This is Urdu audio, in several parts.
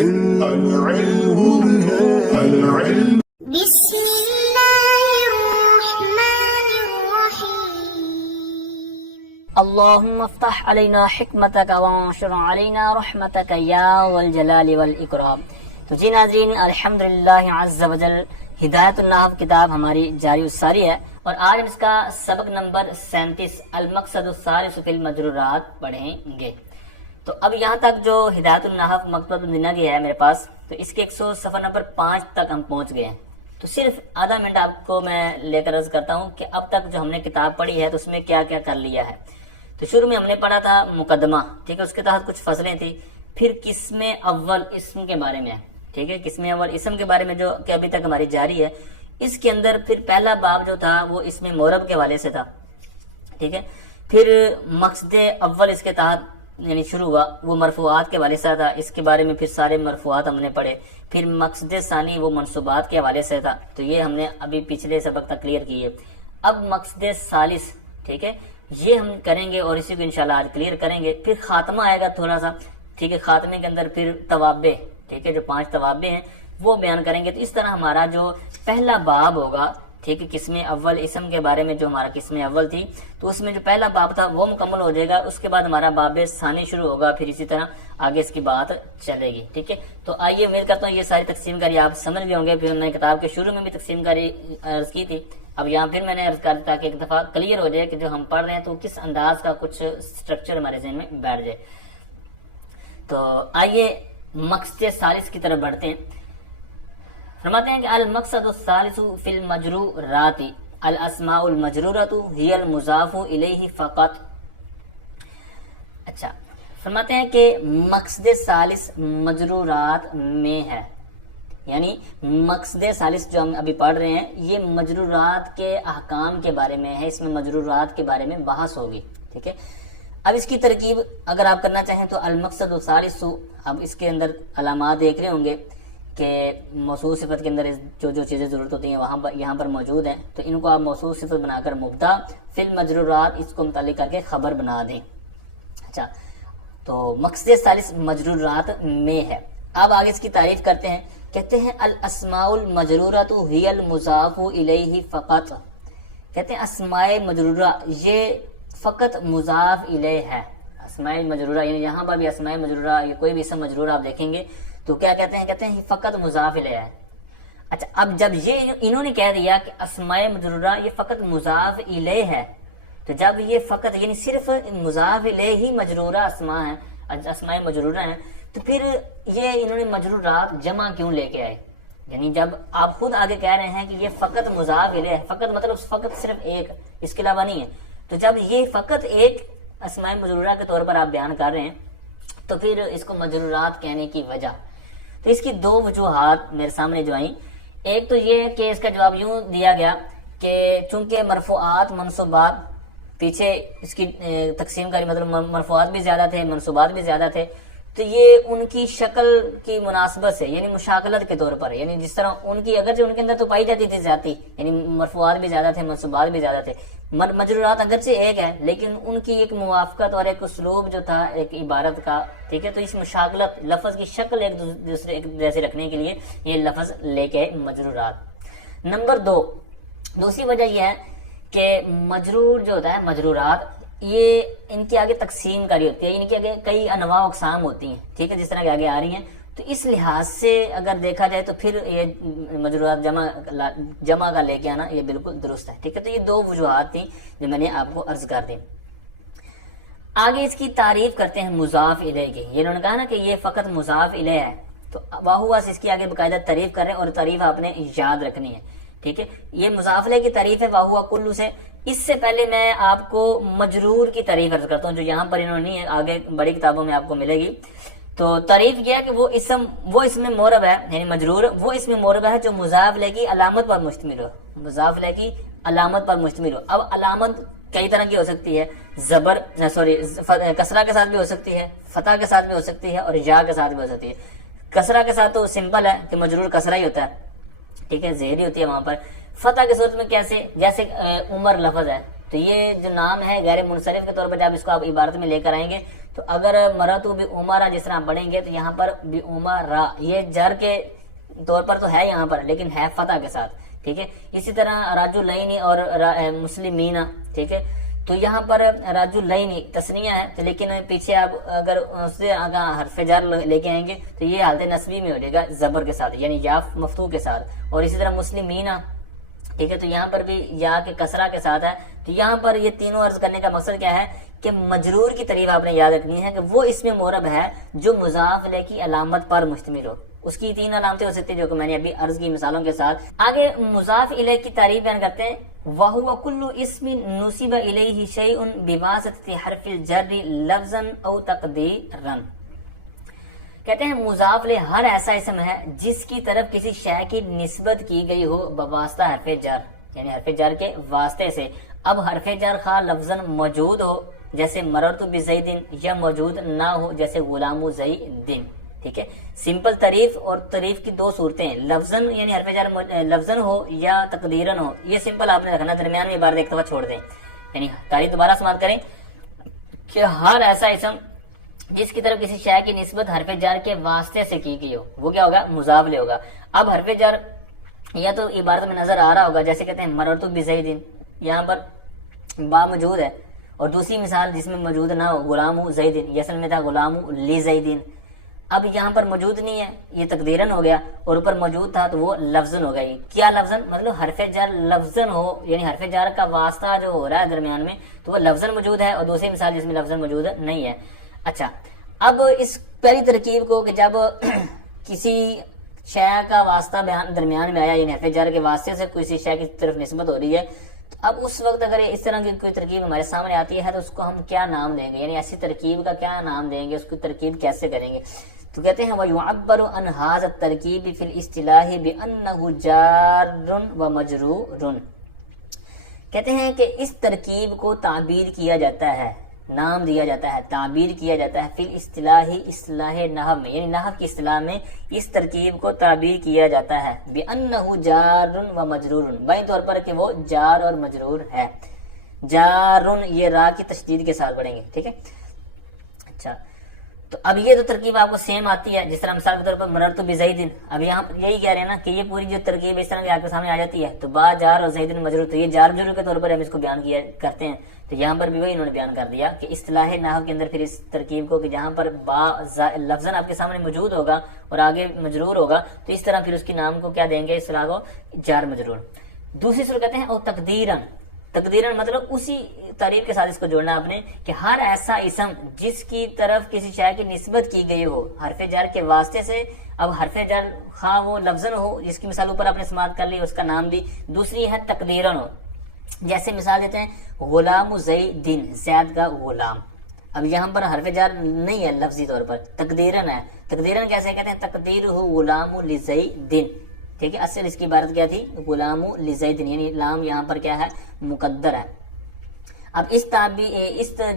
بسم الله الرحمن الرحيم اللهم افتح علينا حکمتک وانشر علينا رحمتک یا والجلال والاکرام۔ تو جی ناظرین، الحمدللہ عز وجل ہدایت النحو کتاب ہماری جاری الساری ہے، اور آج ہم اس کا سبق نمبر 37 المقصد الثالث فی المجرورات پڑھیں گے۔ تو اب یہاں تک جو ہدایت النحو مکتوب دینا گیا ہے میرے پاس، تو اس کے 100 صفحہ نمبر 5 تک ہم پہنچ گئے ہیں۔ تو صرف آدھا منٹ آپ کو میں لے کر عرض کرتا ہوں کہ اب تک جو ہم نے کتاب پڑھی ہے تو اس میں کیا کیا کر لیا ہے۔ تو شروع میں ہم نے پڑھا تھا مقدمہ، ٹھیک ہے، اس کے تحت کچھ فصلیں تھی، پھر قسم اول اسم کے بارے میں، ٹھیک ہے، قسم اول اسم کے بارے میں جو کہ ابھی تک ہماری جاری ہے۔ اس کے اندر پھر پہلا باب جو تھا وہ اسم مورب کے حوالے سے تھا، ٹھیک ہے، پھر مقصد اول اس کے تحت یعنی شروع ہوا وہ مرفوعات کے حوالے سے تھا، اس کے بارے میں پھر سارے مرفوعات ہم نے پڑھے۔ پھر مقصد ثانی وہ منصوبات کے حوالے سے تھا، تو یہ ہم نے ابھی پچھلے سبق تک کلیئر کی ہے۔ اب مقصد ثالث، ٹھیک ہے، یہ ہم کریں گے اور اسی کو انشاءاللہ آج کلیئر کریں گے۔ پھر خاتمہ آئے گا تھوڑا سا، ٹھیک ہے، خاتمے کے اندر پھر توابع، ٹھیک ہے، جو 5 توابع ہیں وہ بیان کریں گے۔ تو اس طرح ہمارا جو پہلا باب ہوگا، ٹھیک ہے، قسم اول اسم کے بارے میں جو ہمارا قسم اول تھی، تو اس میں جو پہلا باب تھا وہ مکمل ہو جائے گا۔ اس کے بعد ہمارا باب ثانی شروع ہوگا، پھر اسی طرح آگے اس کی بات چلے گی، ٹھیک ہے۔ تو آئیے، امید کرتا ہوں یہ ساری تقسیم کاری آپ سمجھ بھی ہوں گے۔ پھر ہم نے کتاب کے شروع میں بھی تقسیم کاری عرض کی تھی، اب یہاں پھر میں نے عرض کر دیا کہ ایک دفعہ کلیئر ہو جائے کہ جو ہم پڑھ رہے ہیں تو کس انداز کا کچھ سٹرکچر ہمارے ذہن میں بیٹھ جائے۔ تو آئیے مقصد ثالث کی طرف بڑھتے ہیں۔ فرماتے ہیں کہ المقصد الثالث فی المجرورات الاسماء المجرورۃ ہی المضاف الیہ فقط۔ اچھا، فرماتے ہیں کہ مقصد ثالث مجرورات میں ہے، یعنی مقصد ثالث جو ہم ابھی پڑھ رہے ہیں یہ مجرورات کے احکام کے بارے میں ہے، اس میں مجرورات کے بارے میں بحث ہوگی، ٹھیک ہے۔ اب اس کی ترکیب اگر آپ کرنا چاہیں تو المقصد الثالث، اب اس کے اندر علامات دیکھ رہے ہوں گے کہ موصول صفت کے اندر جو چیزیں ضرورت ہوتی ہیں یہاں پر موجود ہیں، تو ان کو آپ موصول صفت بنا کر مبتدا فی المجرورات اس کو متعلق کر کے خبر بنا دیں۔ اچھا، تو مقصد ثالث مجرورات میں ہے۔ اب آگے اس کی تعریف کرتے ہیں، کہتے ہیں الاسماء المجرورۃ ہی المضاف الیہ فقط، کہتے ہیں اسماء مجرورہ یہ فقط مضاف الیہ ہے۔ اسماء مجرورہ یعنی یہاں پر بھی اسماء مجرورہ یہ کوئی بھی اسم مجرورہ آپ دیکھیں گے تو کیا کہتے ہیں، کہتے ہیں فقط مضاف الیہ ہے۔ اچھا، اب جب یہ انہوں نے کہہ دیا کہ اسماء مجرورہ یہ فقط مضاف الیہ ہے، تو جب یہ فقط یعنی صرف مضاف الیہ ہی مجرورہ اسماء ہیں، اسماء مجرورہ ہیں، تو پھر یہ انہوں نے مجرورات جمع کیوں لے کے آئے؟ یعنی جب آپ خود آگے کہہ رہے ہیں کہ یہ فقط مضاف الیہ ہے، فقط مطلب فقط صرف ایک، اس کے علاوہ نہیں ہے، تو جب یہ فقط ایک اسماء مجرورہ کے طور پر آپ بیان کر رہے ہیں تو پھر اس کو مجرورات کہنے کی وجہ، تو اس کی 2 وجوہات میرے سامنے جو آئیں۔ ایک تو یہ کہ اس کا جواب یوں دیا گیا کہ چونکہ مرفوعات منصوبات پیچھے اس کی تقسیم کاری مطلب مرفوعات بھی زیادہ تھے، منصوبات بھی زیادہ تھے، تو یہ ان کی شکل کی مناسبت سے یعنی مشاکلت کے طور پر، یعنی جس طرح ان کی اگرچہ ان کے اندر تو پائی جاتی تھی زیادتی، یعنی مرفوعات بھی زیادہ تھے، منصوبات بھی زیادہ تھے، مجرورات اگرچہ ایک ہے لیکن ان کی ایک موافقت اور ایک اسلوب جو تھا ایک عبارت کا، ٹھیک ہے، تو اس مشاکلت لفظ کی شکل ایک دوسرے ایک جیسے رکھنے کے لیے یہ لفظ لے کے مجرورات۔ نمبر 2، دوسری وجہ یہ ہے کہ مجرور جو ہوتا ہے مجرورات یہ ان کی آگے تقسیم کاری ہوتی ہے، ان کی آگے کئی انواع و اقسام ہوتی ہیں، ٹھیک ہے، جس طرح کہ آگے آ رہی ہیں، تو اس لحاظ سے اگر دیکھا جائے تو پھر یہ مجرورات جمع کا لے کے آنا یہ بالکل درست ہے، ٹھیک ہے۔ تو یہ 2 وجوہات تھیں جو میں نے آپ کو عرض کر دی۔ آگے اس کی تعریف کرتے ہیں مضاف الیہ کی، یہ انہوں نے کہا نا کہ یہ فقط مضاف الیہ ہے، تو واہوا سے اس کی آگے باقاعدہ تعریف کر رہے ہیں اور تعریف آپ نے یاد رکھنی ہے، ٹھیک ہے۔ یہ مضاف الیہ کی تعریف ہے واہوا کلو سے۔ اس سے پہلے میں آپ کو مجرور کی تعریف عرض کرتا ہوں جو یہاں پر انہوں نے نہیں ہے، آگے بڑی کتابوں میں آپ کو ملے گی۔ تو تعریف یہ ہے کہ وہ اسم مورب ہے، یعنی مجرور وہ اسم مورب ہے جو مضاف الیہ کی علامت پر مشتمل ہو، مضاف الیہ کی علامت پر مشتمل ہو۔ اب علامت کئی طرح کی ہو سکتی ہے، کسرہ کے ساتھ بھی ہو سکتی ہے، فتح کے ساتھ بھی ہو سکتی ہے اور یا کے ساتھ بھی ہو سکتی ہے۔ کسرہ کے ساتھ تو سمپل ہے کہ مجرور کسرہ ہی ہوتا ہے، ٹھیک ہے، ظاہری ہوتی ہے وہاں پر۔ فتح کی صورت میں کیسے، جیسے عمر لفظ ہے تو یہ جو نام ہے غیر منصرف کے طور پر جب اس کو آپ عبارت میں لے کر آئیں گے تو تو اگر مرتو بی عمرہ جس طرح پڑھیں گے تو یہاں پر بی عمرہ یہ جر کے طور پر تو ہے یہاں پر، لیکن ہے فتح کے ساتھ، ٹھیک ہے. اسی طرح رجلین اور مسلمین، ٹھیک ہے. تو یہاں پر رجلین تسنیہ ہے، تو لیکن پیچھے آپ اگر اس سے آگے حرف جر لے کے آئیں گے تو یہ حالت نصبی میں ہو جائے گا زبر کے ساتھ، یعنی یا مفتوح کے ساتھ. اور اسی طرح مسلمین، ٹھیک ہے. تو یہاں پر بھی یا کے کسرہ کے ساتھ ہے. تو یہاں پر یہ تینوں عرض کرنے کا مقصد کیا ہے کہ مجرور کی تعریف آپ نے یاد رکھنی ہے کہ وہ اس میں معرب ہے جو مضاف الیہ کی علامت پر مشتمل ہو. اس کی تین علامتیں ہو سکتی ہیں جو کہ میں نے ابھی عرض کی مثالوں کے ساتھ. آگے مضاف الیہ کی تعریف بیان کرتے ہیں. وَهُوَ كُلُّ اسْمٍ نُصِبَ إِلَيْهِ شَيْءٌ بِوَاسِطَةِ حَرْفِ الْجَرِّ لَفْظًا أَوْ تَقْدِيرًا. کہتے ہیں مضاف الیہ ہر ایسا اسم ہے جس کی طرف کسی شے کی نسبت کی گئی ہو بواسطہ حرف جر، یعنی حرف جر کے واسطے سے. اب حرف جر خواہ لفظاً موجود ہو جیسے مررت بزید، یا موجود نہ ہو جیسے غلام زید، ٹھیک ہے. سمپل تعریف اور تعریف کی دو صورتیں ہیں، لفظاً یعنی حرف جر لفظاً ہو یا تقدیراً ہو. یہ سمپل آپ نے رکھنا، درمیان میں بار ایک دفعہ چھوڑ دیں. یعنی تعریف دوبارہ سماعت کریں کہ ہر ایسا اسم جس کی طرف کسی شے کی نسبت حرف جر کے واسطے سے کی گئی ہو وہ کیا ہوگا؟ مضاف الیہ ہوگا. اب حرف جر یا تو عبارت میں نظر آ رہا ہوگا، جیسے کہتے ہیں مررت بزید، یہاں پر با موجود ہے. اور دوسری مثال جس میں موجود نہ ہو غلام زید، یہ اصل میں تھا غلام لزید. اب یہاں پر موجود نہیں ہے، یہ تقدیراً ہو گیا، اور اوپر موجود تھا تو وہ لفظاً ہو گیا. کیا لفظاً؟ مطلب حرف جر لفظاً ہو، یعنی حرف جر کا واسطہ جو ہو رہا ہے درمیان میں تو وہ لفظاً موجود ہے. اور دوسری مثال جس میں لفظاً موجود نہیں ہے. اچھا، اب اس پہلی ترکیب کو کہ جب کسی شے کا واسطہ درمیان میں آیا، یعنی حرف جر کے واسطے سے کسی شے کی طرف نسبت ہو رہی ہے، تو اب اس وقت اگر اس طرح کی کوئی ترکیب ہمارے سامنے آتی ہے تو اس کو ہم کیا نام دیں گے؟ یعنی ایسی ترکیب کا کیا نام دیں گے؟ اس کی ترکیب کیسے کریں گے؟ تو کہتے ہیں وَيُعَبَّرُ عَنْ هَذَا التَّرْكِيبِ فِي الْإِصْطِلَاحِ بِأَنَّهُ جَارٌ وَمَجْرُورٌ. کہتے ہیں کہ اس ترکیب کو تعبیر کیا جاتا ہے، نام دیا جاتا ہے، تعبیر کیا جاتا ہے فی الاصطلاح، اصطلاح نحو میں، یعنی نحو کی اصطلاح میں اس ترکیب کو تعبیر کیا جاتا ہے بِأَنَّهُ جَارٌ وَمَجْرُورٌ، بائیں طور پر کہ وہ جار اور مجرور ہے. جارٌ یہ را کی تشدید کے ساتھ پڑھیں گے، ٹھیک ہے. اچھا، تو اب یہ تو ترکیب آپ کو سیم آتی ہے، جس طرح مثال کے طور پر مررت بزید. اب یہاں یہی کہہ رہے ہیں نا کہ یہ پوری جو ترکیب اس طرح کی آپ کے سامنے آ جاتی ہے تو با جار اور زید مجرور، تو یہ جار مجرور کے طور پر ہم اس کو بیان کیا کرتے ہیں. تو یہاں پر بھی وہی انہوں نے بیان کر دیا کہ اصطلاح نحو کے اندر پھر اس ترکیب کو کہ جہاں پر با لفظاً آپ کے سامنے موجود ہوگا اور آگے مجرور ہوگا تو اس طرح پھر اس کی نام کو کیا دیں گے؟ اصطلاح کو جار مجرور. دوسری صورت کہتے ہیں او تقدیراً. تقدیراً مطلب اسی تعریف کے ساتھ اس کو جوڑنا آپ نے کہ ہر ایسا اسم جس کی طرف کسی شے کی نسبت کی گئی ہو حرف جر کے واسطے سے. اب حرف جر خواہ وہ لفظاً ہو، جس کی مثال اوپر آپ نے سماعت کر لی، اس کا نام بھی. دوسری ہے تقدیراً ہو، جیسے مثال دیتے ہیں غلام زیدن، زید کا غلام. اب یہاں پر حرف جر نہیں ہے لفظی طور پر، تقدیراً ہے. تقدیراً کیسے کہتے ہیں؟ تقدیر ہو غلام لزیدن، ٹھیک ہے. اصل اس کی عبارت کیا تھی؟ غلام لزیدن، یعنی لام یہاں پر کیا ہے؟ مقدر ہے. اب اس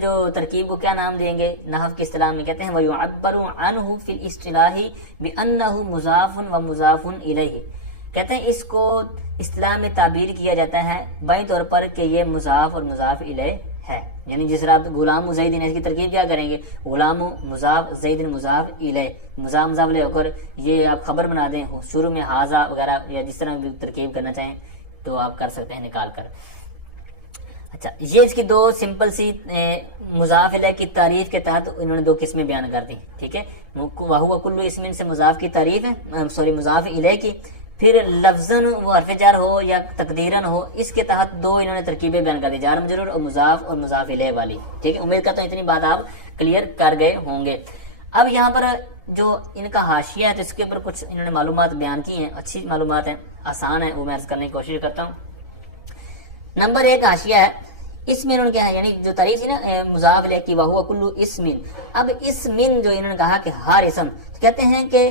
جو ترکیب کو کیا نام دیں گے نحو کی اصطلاح میں؟ کہتے ہیں وَيُعَبَّرُ عَنْهُ فِي الْإِصْطِلَاحِ بِأَنَّهُ مُضَافٌ وَمُضَافٌ إِلَيْهِ. کہتے ہیں اس کو اصطلاح میں تعبیر کیا جاتا ہے بائیں طور پر کہ یہ مضاف اور مضاف الیہ ہے. یعنی جس طرح آپ غلام زید، اس کی ترکیب کیا کریں گے؟ غلام مضاف، زید مضاف الیہ، مضاف مضاف الیہ ہو کر یہ آپ خبر بنا دیں، شروع میں حاضہ وغیرہ یا جس طرح بھی ترکیب کرنا چاہیں تو آپ کر سکتے ہیں نکال کر. اچھا، یہ اس کی دو سمپل سی مضاف الیہ کی تعریف کے تحت انہوں نے دو قسمیں بیان کر دی، ٹھیک ہے. وَهُوَ كُلُّ اسْمٍ سے مضاف کی تعریف ہے، مضاف الیہ کی. پھر لفظاً وہ حرف جر ہو یا تقدیراً ہو، اس کے تحت دو انہوں نے ترکیبیں بیان کر دی، جار مجرور اور مضاف الیہ والی، ٹھیک ہے. امید کرتا ہوں اتنی بات آپ کلیئر کر گئے ہوں گے. اب یہاں پر جو ان کا حاشیہ ہے تو اس کے اوپر کچھ انہوں نے معلومات بیان کی ہیں، اچھی معلومات ہیں، آسان ہیں، وہ میں عرض کرنے کی کوشش کرتا ہوں. نمبر 1 حاشیہ ہے، اس میں انہوں نے کیا ہے، یعنی جو تعریف تھی نا مضاف الیہ کی وَهُوَ كُلُّ اسْمٍ. اب اسمن جو انہوں نے کہا کہ ہر اسم، تو کہتے ہیں کہ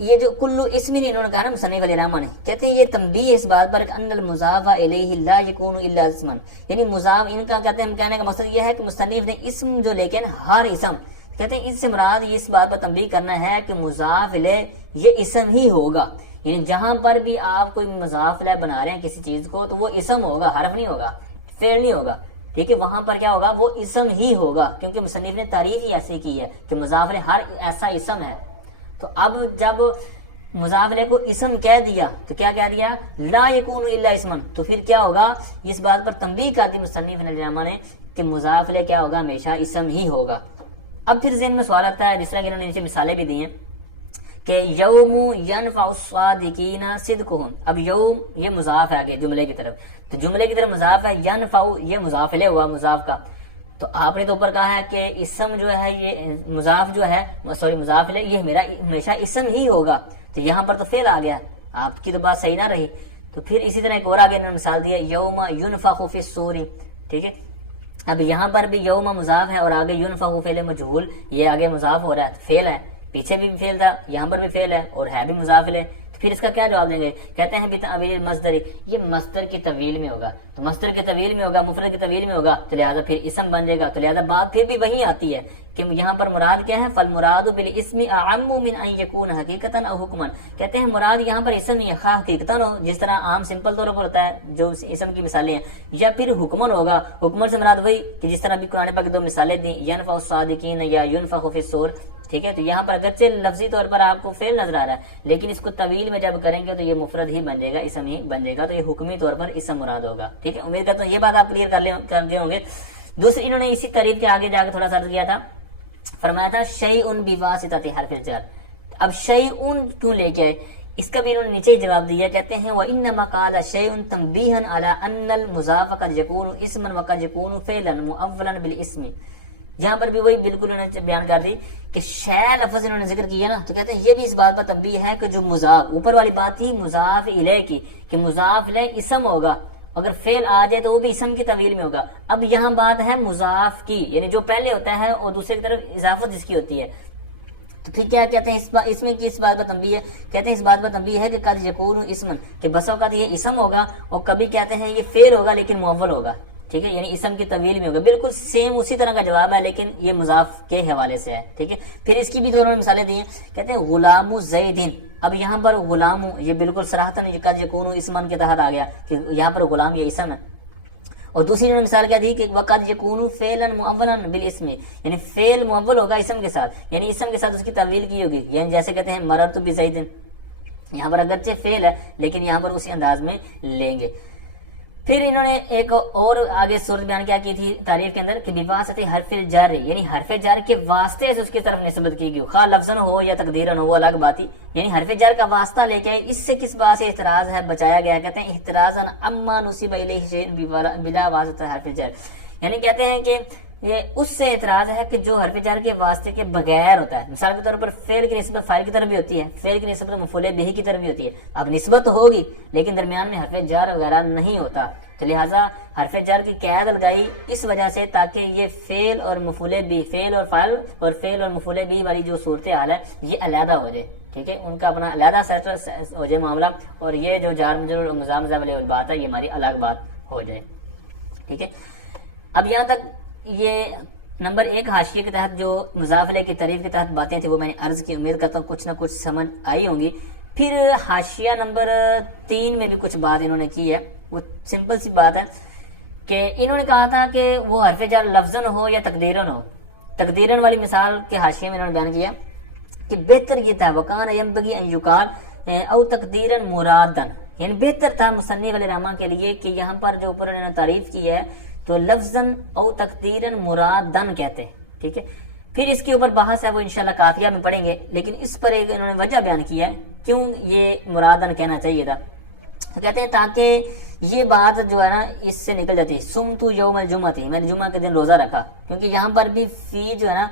یہ جو کلو اسمن انہوں نے کہا نا مصنف علی رحمہ نے، کہتے ہیں یہ تنبیہ اس بات پر کہ ان المضاف الیہ لا یکون الا اسما، یعنی مضاف ان کا کہتے ہیں کہنے کا مقصد یہ ہے کہ مصنف نے اسم جو لیکن ہر اسم، کہتے ہیں اس سے مراد یہ اس بات پر تنبیہ کرنا ہے کہ مضاف الیہ یہ اسم ہی ہوگا. یعنی جہاں پر بھی آپ کوئی مضاف الیہ بنا رہے ہیں کسی چیز کو تو وہ اسم ہوگا، حرف نہیں ہوگا، فعل نہیں ہوگا. ٹھیک ہے، وہاں پر کیا ہوگا، وہ اسم ہی ہوگا، کیونکہ مصنف نے تعریف ہی ایسی کی ہے کہ مضاف الیہ ہر ایسا اسم ہے۔ تو اب جب مضاف الیہ کو اسم کہہ دیا تو کیا کہہ دیا، لا یکون الا اسما، تو پھر کیا ہوگا، اس بات پر تنبیہ کر دی مصنف نے کہ مضاف الیہ کیا ہوگا، ہمیشہ اسم ہی ہوگا۔ اب پھر ذہن میں سوال آتا ہے، جس طرح کہ انہوں نے نیچے مثالیں بھی دی ہیں کہ یوم ینفع الصادقین صدقہم، اب یوم یہ مضاف ہے آگے جملے کی طرف، تو جملے کی طرف مضاف ہے، ینفع یہ مضاف الیہ ہوا مضاف کا، تو آپ نے تو اوپر کہا ہے کہ اسم جو ہے یہ مضاف جو ہے مضاف الیہ یہ میرا ہمیشہ اسم ہی ہوگا، تو یہاں پر تو فعل آ گیا، آپ کی تو بات صحیح نہ رہی۔ تو پھر اسی طرح ایک اور آگے انہوں نے مثال دیا، یوم ینفخ فی الصور، ٹھیک ہے، اب یہاں پر بھی یوم مضاف ہے اور آگے ینفخ فعل مجہول، یہ آگے مضاف ہو رہا ہے، فعل ہے، پیچھے بھی فعل تھا، یہاں پر بھی فعل ہے اور ہے بھی مضاف الیہ، تو پھر اس کا کیا جواب دیں گے، کہتے ہیں بتعویل المصدر، یہ مصدر کی طویل میں ہوگا، تو مصدر کی طویل میں ہوگا، مفرد کی طویل میں ہوگا، تو لہذا پھر اسم بن جائے گا، تو لہذا بات پھر بھی وہی آتی ہے کہ یہاں پر مراد کیا ہے، فالمراد بالاسم اعم من ان یکون حقیقتا او حکما، کہتے ہیں مراد یہاں پر اسم ہی خواہ حقیقتا ہو، جس طرح عام سمپل طور پر ہوتا ہے جو اسم کی مثالیں ہیں، یا پھر حکمن ہوگا، حکمن سے مراد وہی کہ جس طرح بھی قرآن پاک کی دو مثالیں دی، ینفع الصادقین یا ینفخ فی الصور، ٹھیک ہے، تو یہاں پر اگرچہ لفظی طور پر آپ کو فعل نظر آ رہا ہے، لیکن اس کو طویل میں جب کریں گے تو یہ مفرد ہی بن جائے گا، اسم ہی بن جائے گا، تو یہ حکمی طور پر اسم مراد ہوگا، ٹھیک ہے، امید کرتا ہوں یہ بات آپ کلیئر کر دے ہوں گے۔ دوسری انہوں نے اسی تعریف کے آگے جا کے تھوڑا سا کیا تھا، فرمایا تھا شیء بواسطۃ حرف الجر، اب شیء کیوں لے کے آئے، اس کا بھی انہوں نے نیچے ہی جواب دیا، کہتے ہیں وانما قال شیء تنبیہا علی ان المضاف قد یکون اسما وقد یکون فعلا مؤولا بالاسم، یہاں پر بھی وہی بالکل انہوں نے بیان کر دی کہ شے لفظ انہوں نے ذکر کیا نا، تو کہتے ہیں یہ بھی اس بات پر تنبیہ ہے کہ جو مضاف اوپر والی بات تھی مضاف الیہ کی کہ مضاف الیہ اسم ہوگا، اگر فعل آ جائے تو وہ بھی اسم کی طویل میں ہوگا، اب یہاں بات ہے مضاف کی، یعنی جو پہلے ہوتا ہے اور دوسرے کی طرف اضافت جس کی ہوتی ہے، تو پھر کیا کہتے ہیں اس میں کی اس بات پر تنبیہ ہے، کہتے ہیں اس بات پر تنبیہ ہے کہ قد یکون اسما، کہ بس اوقات یہ اسم ہوگا اور کبھی کہتے ہیں یہ فعل ہوگا لیکن مؤول ہوگا، ٹھیک ہے، یعنی اسم کی طویل میں ہوگا، بالکل سیم اسی طرح کا جواب ہے لیکن یہ مضاف کے حوالے سے ہے، ٹھیک ہے۔ پھر اس کی بھی دونوں مثالیں دی ہیں، کہتے ہیں غلام زیدن، اب یہاں پر غلام یہ بالکل صراحتاً قد یکون اسمن کے تحت آ گیا کہ یہاں پر غلام یہ اسم ہے، اور دوسری انہوں نے مثال کیا دی کہ وقد یکون فعلا مؤولا بالاسم، یعنی فعل مؤول ہوگا اسم کے ساتھ، یعنی اسم کے ساتھ اس کی طویل کی ہوگی، یعنی جیسے کہتے ہیں مررت بزیدن، یہاں پر اگرچہ فعل ہے لیکن یہاں پر اسی انداز میں لیں گے۔ پھر انہوں نے ایک اور آگے صورت بیان کیا کی تھی تعریف کے اندر کہ بواسطہ حرف الجر، یعنی حرف جر کے واسطے سے اس کی طرف نسبت کی گئی، خواہ لفظاً ہو یا تقدیراً ہو، وہ الگ بات ہی، یعنی حرف جر کا واسطہ لے کے اس سے کس بات سے احتراز ہے بچایا گیا، کہتے ہیں احترازاً اما نصب الیہ شیء بلا واسطہ حرف الجر، یعنی کہتے ہیں کہ یہ اس سے اعتراض ہے کہ جو حرف جر کے واسطے کے بغیر ہوتا ہے، مثال کے طور پر فعل کی نسبت فاعل کی طرف بھی ہوتی ہے، فعل کی نسبت مفعول بہ کی طرف بھی ہوتی ہے، اب نسبت ہوگی لیکن درمیان میں حرف جر وغیرہ نہیں ہوتا، تو لہٰذا حرف جر کی قید لگائی اس وجہ سے تاکہ یہ فعل اور مفعول بہ، فعل اور فاعل اور فعل اور مفعول بہ والی جو صورتحال ہے یہ علیحدہ ہو جائے، ٹھیک ہے، ان کا اپنا علیحدہ سیٹ ہو جائے معاملہ، اور یہ جو جار مجرور اور مضاف مضاف الیہ بات ہے یہ ہماری الگ بات ہو جائے، ٹھیک ہے۔ اب یہاں تک یہ نمبر 1 حاشیے کے تحت جو مضاف الیہ کی تعریف کے تحت باتیں تھیں وہ میں نے عرض کی، امید کرتا ہوں کچھ نہ کچھ سمجھ آئی ہوں گی۔ پھر حاشیہ نمبر 3 میں بھی کچھ بات انہوں نے کی ہے، وہ سمپل سی بات ہے کہ انہوں نے کہا تھا کہ وہ حرف جر لفظاً ہو یا تقدیراً ہو، تقدیراً والی مثال کے حاشیے میں انہوں نے بیان کیا کہ بہتر یہ تھا وکان ینبغی ان یقال او تقدیراً مرادن، یعنی بہتر تھا مصنف علیہ الرحمہ کے لیے کہ یہاں پر جو اوپر انہوں نے تعریف کی ہے تو لفظاً او تقدیراً مرادن کہتے ہیں، ٹھیک ہے۔ پھر اس کے اوپر بحث ہے وہ انشاءاللہ کافیہ میں پڑھیں گے، لیکن اس پر ایک انہوں نے وجہ بیان کی ہے کیوں یہ مرادن کہنا چاہیے تھا، تو کہتے ہیں تاکہ یہ بات جو ہے نا اس سے نکل جاتی ہے، سمت یوم الجمعہ تھی، میں نے جمعہ کے دن روزہ رکھا، کیونکہ یہاں پر بھی فی جو ہے نا